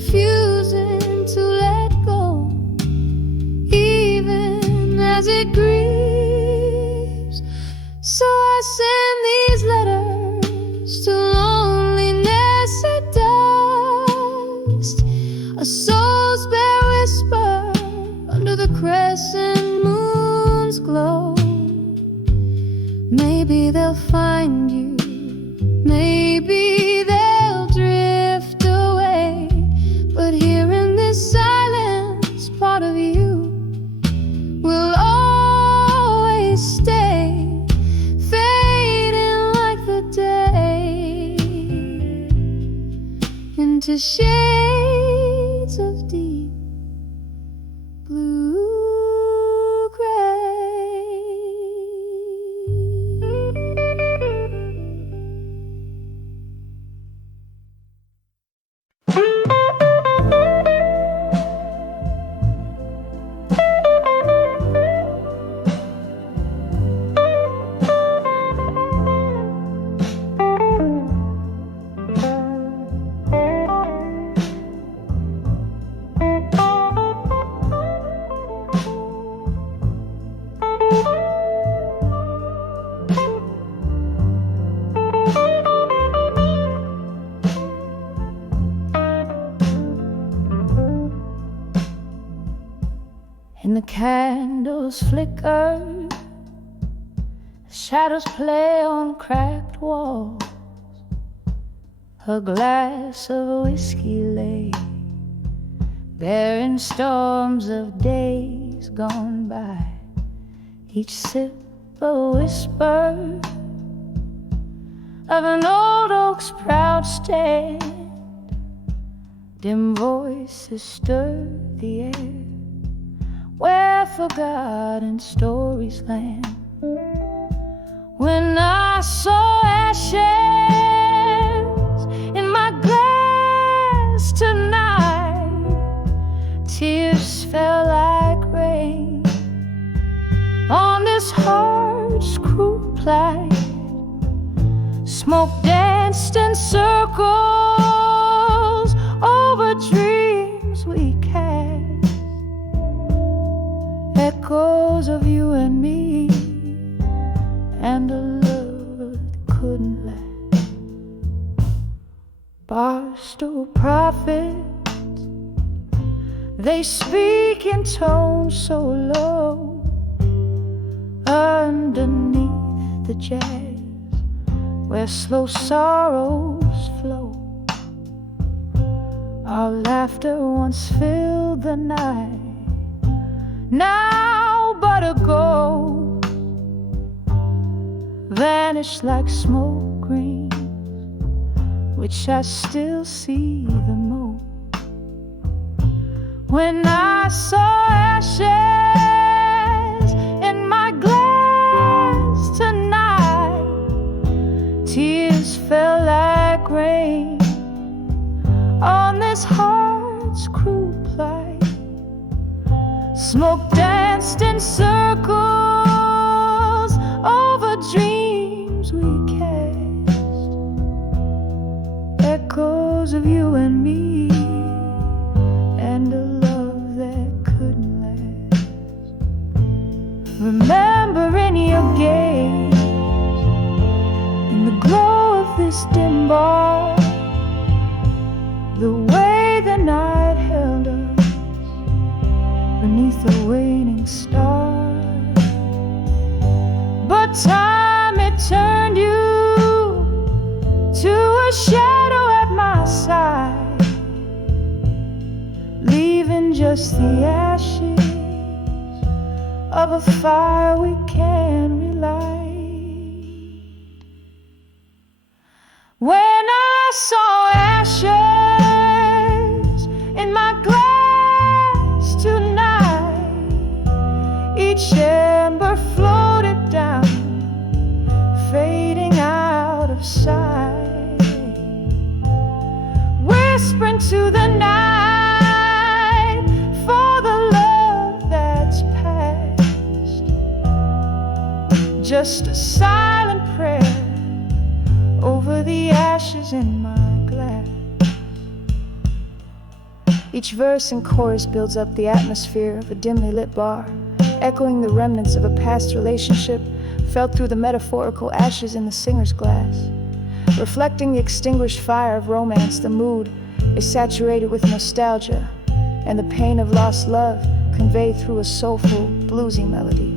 refusing to let go, even as it grieves. So I send these letters to loneliness at dust, a soul's bare whisper under the crescent moon's glow. Maybe they'll find you, maybe they'll drift away, but here in this silence, part of you will always stay, fading like the day into shades of deep blue. And the candles flicker, the shadows play on cracked walls. A glass of whiskey lay, bearing storms of days gone by. Each sip a whisper of an old oak's proud stand. Dim voices stir the air where forgotten stories land. When I saw ashes in my glass tonight, tears fell like rain on this heart's cruel plight. Smoke danced in circles over dreams we cast, echoes of you and me, and a love that couldn't last. Barstool prophets, they speak in tones so low, underneath the jazz where slow sorrows flow. Our laughter once filled the night, now but a ghost, vanished like smoke rings, which I still see the most. When I saw ashes in my glass tonight, tears fell like rain on this heart's cruel plight. Smoke danced in circles over dreams we cast, echoes of you and me, and a love that couldn't last. Remember in your gaze, in the glow of this dim bar, the way the night held us beneath the waning star. But time, it turned you to a shadow at my side, leaving just the ashes of a fire we can't relight. When I saw ashes in my glass tonight, each ember floated down, fading out of sight, whispering to the night for the love that's past. Just a silent prayer over the ashes in my glass. Each verse and chorus builds up the atmosphere of a dimly lit bar, echoing the remnants of a past relationship felt through the metaphorical ashes in the singer's glass. Reflecting the extinguished fire of romance, the mood is saturated with nostalgia and the pain of lost love conveyed through a soulful, bluesy melody.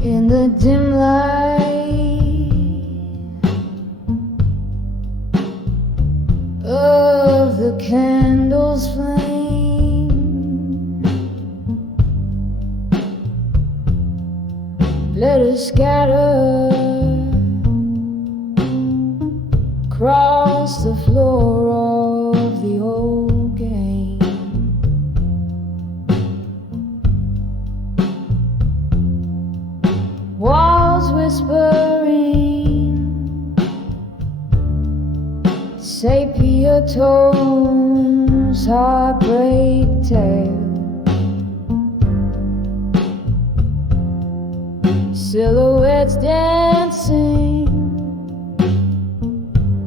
In the dim light of the candle's flame, let us scatter across the floor of the old game. Walls whispering sepia tones, heartbreak tale, silhouettes dancing,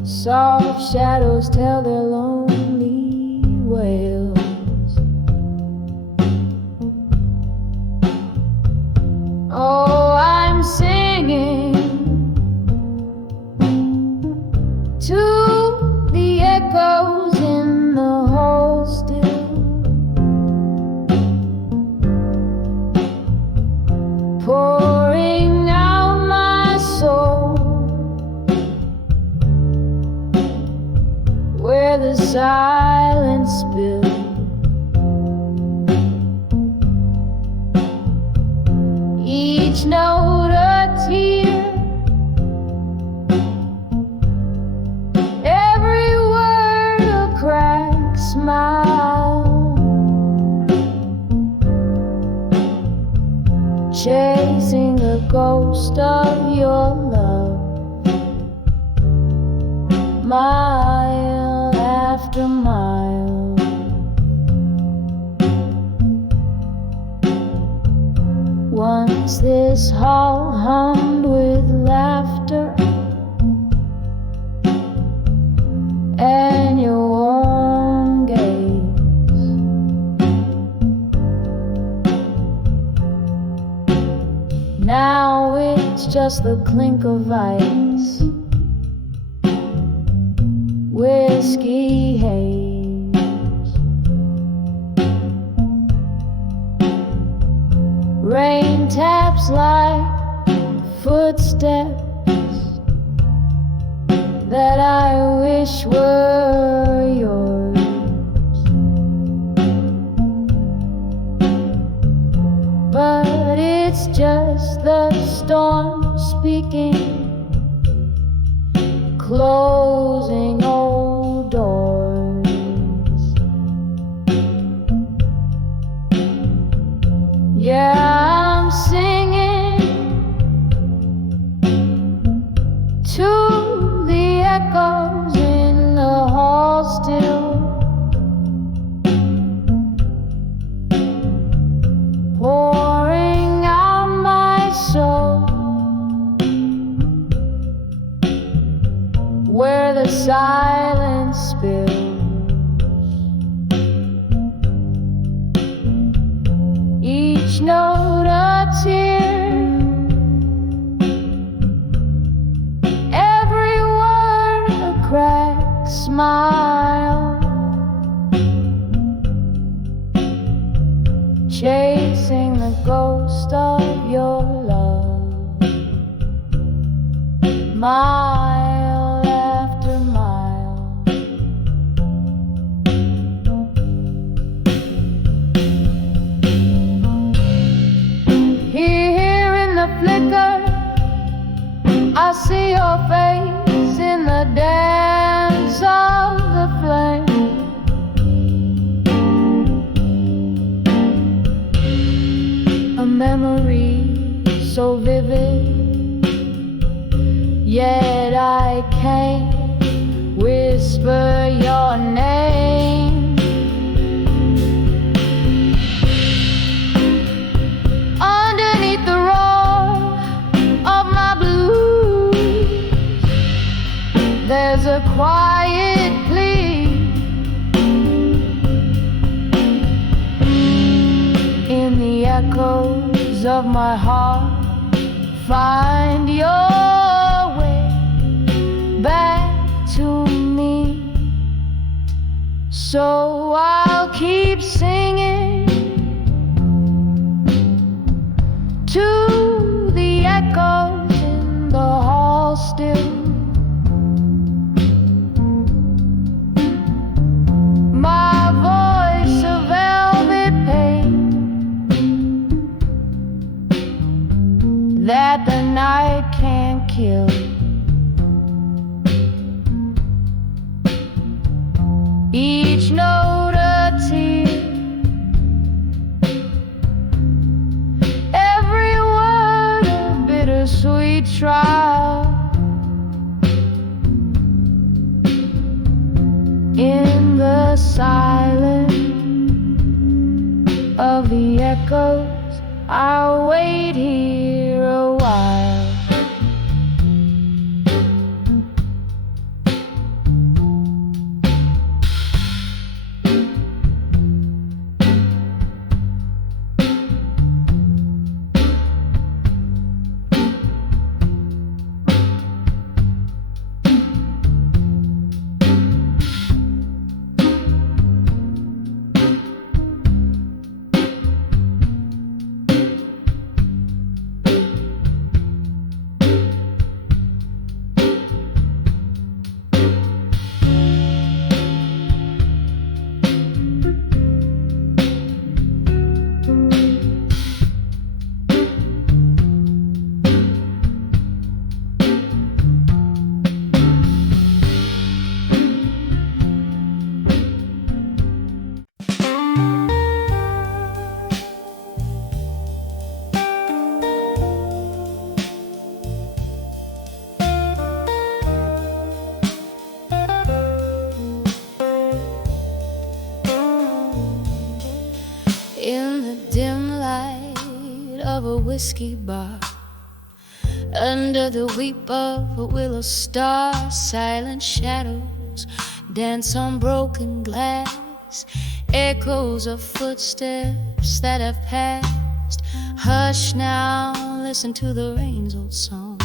soft shadows tell their lonely wails. Oh, I'm singing to the echoes in the hall still, pouring out my soul where the silence spills. Each note a tear, every word a cracked smile, chasing the ghost of your love, mile after mile. Once this hall hummed with laughter and your warm gaze. Now it's just the clink of ice, whiskey haze, rain taps like footsteps that I wish were yours. But it's just the storm speaking, closing old doors. Yeah, I'm singing to the echoes in the hall still, pouring out my soul where the silence spills. Each note a tear, cracked smile, chasing the ghost of your love, mile after mile. Here in the flicker, I see your face in the dance of the flame. A memory so vivid, yet I can't whisper your name. Underneath the roar of my blues, there's a quiet plea. In the echoes of my heart, find your way back to me. So I'll keep singing to the echoes in the hall still. My voice a velvet pain that the night can't kill. Each note a tear, every word a bittersweet trial. In the silence of the echoes, I'll wait here a while. In the dim light of a whiskey bar, under the weep of a willow star, silent shadows dance on broken glass, echoes of footsteps that have passed. Hush now, listen to the rain's old song,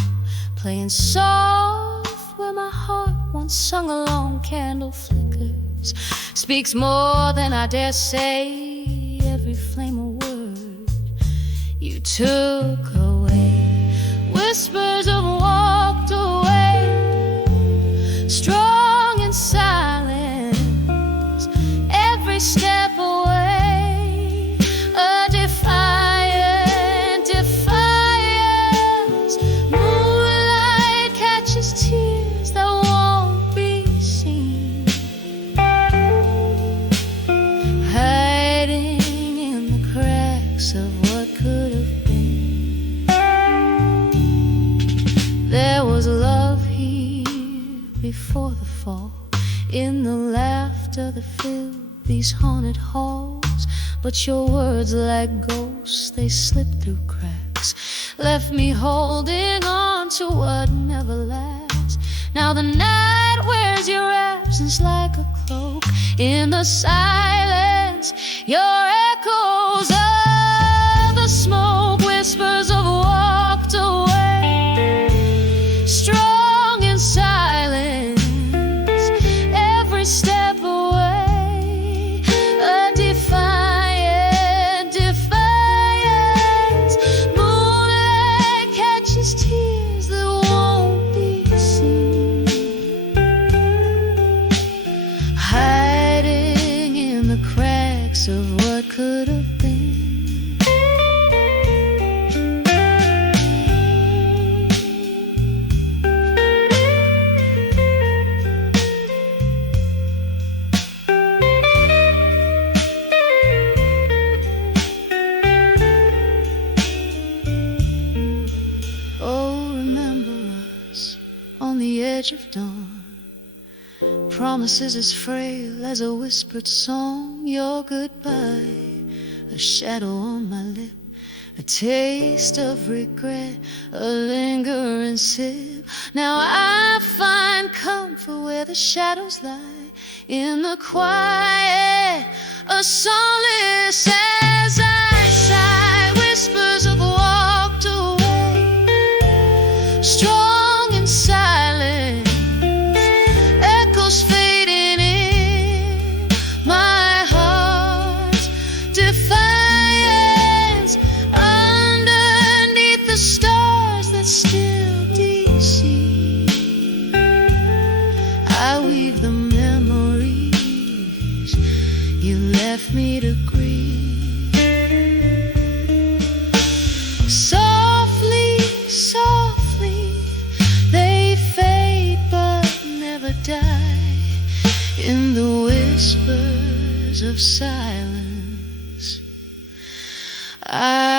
playing soft where my heart once sung along. Candle flickers, speaks more than I dare say. Every flame a word you took away. Whispers of walked away, strong in silence. Every step away, a defiance. Moonlight catches tears that won't be seen, hiding of what could have been. There was love here before the fall, in the laughter that filled these haunted halls. But your words like ghosts, they slipped through cracks, left me holding on to what never lasts. Now the night wears your absence like a cloak. In the silence, your echoes of the smoke, whispers of walked away, strong in silence. piece of what could have been. Oh, remember us on the edge of dawn. Promises as frail as a whispered song. Your goodbye, a shadow on my lip, a taste of regret, a lingering sip. Now I find comfort where the shadows lie, in the quiet, a solace as I sigh. Whispers have walked away, strong and silent, echoes fading in my heart's defiance. Underneath the stars that still deceive, I weave the memories you left me to grieve. Softly, softly, they fade but never die in the whispers of silence. I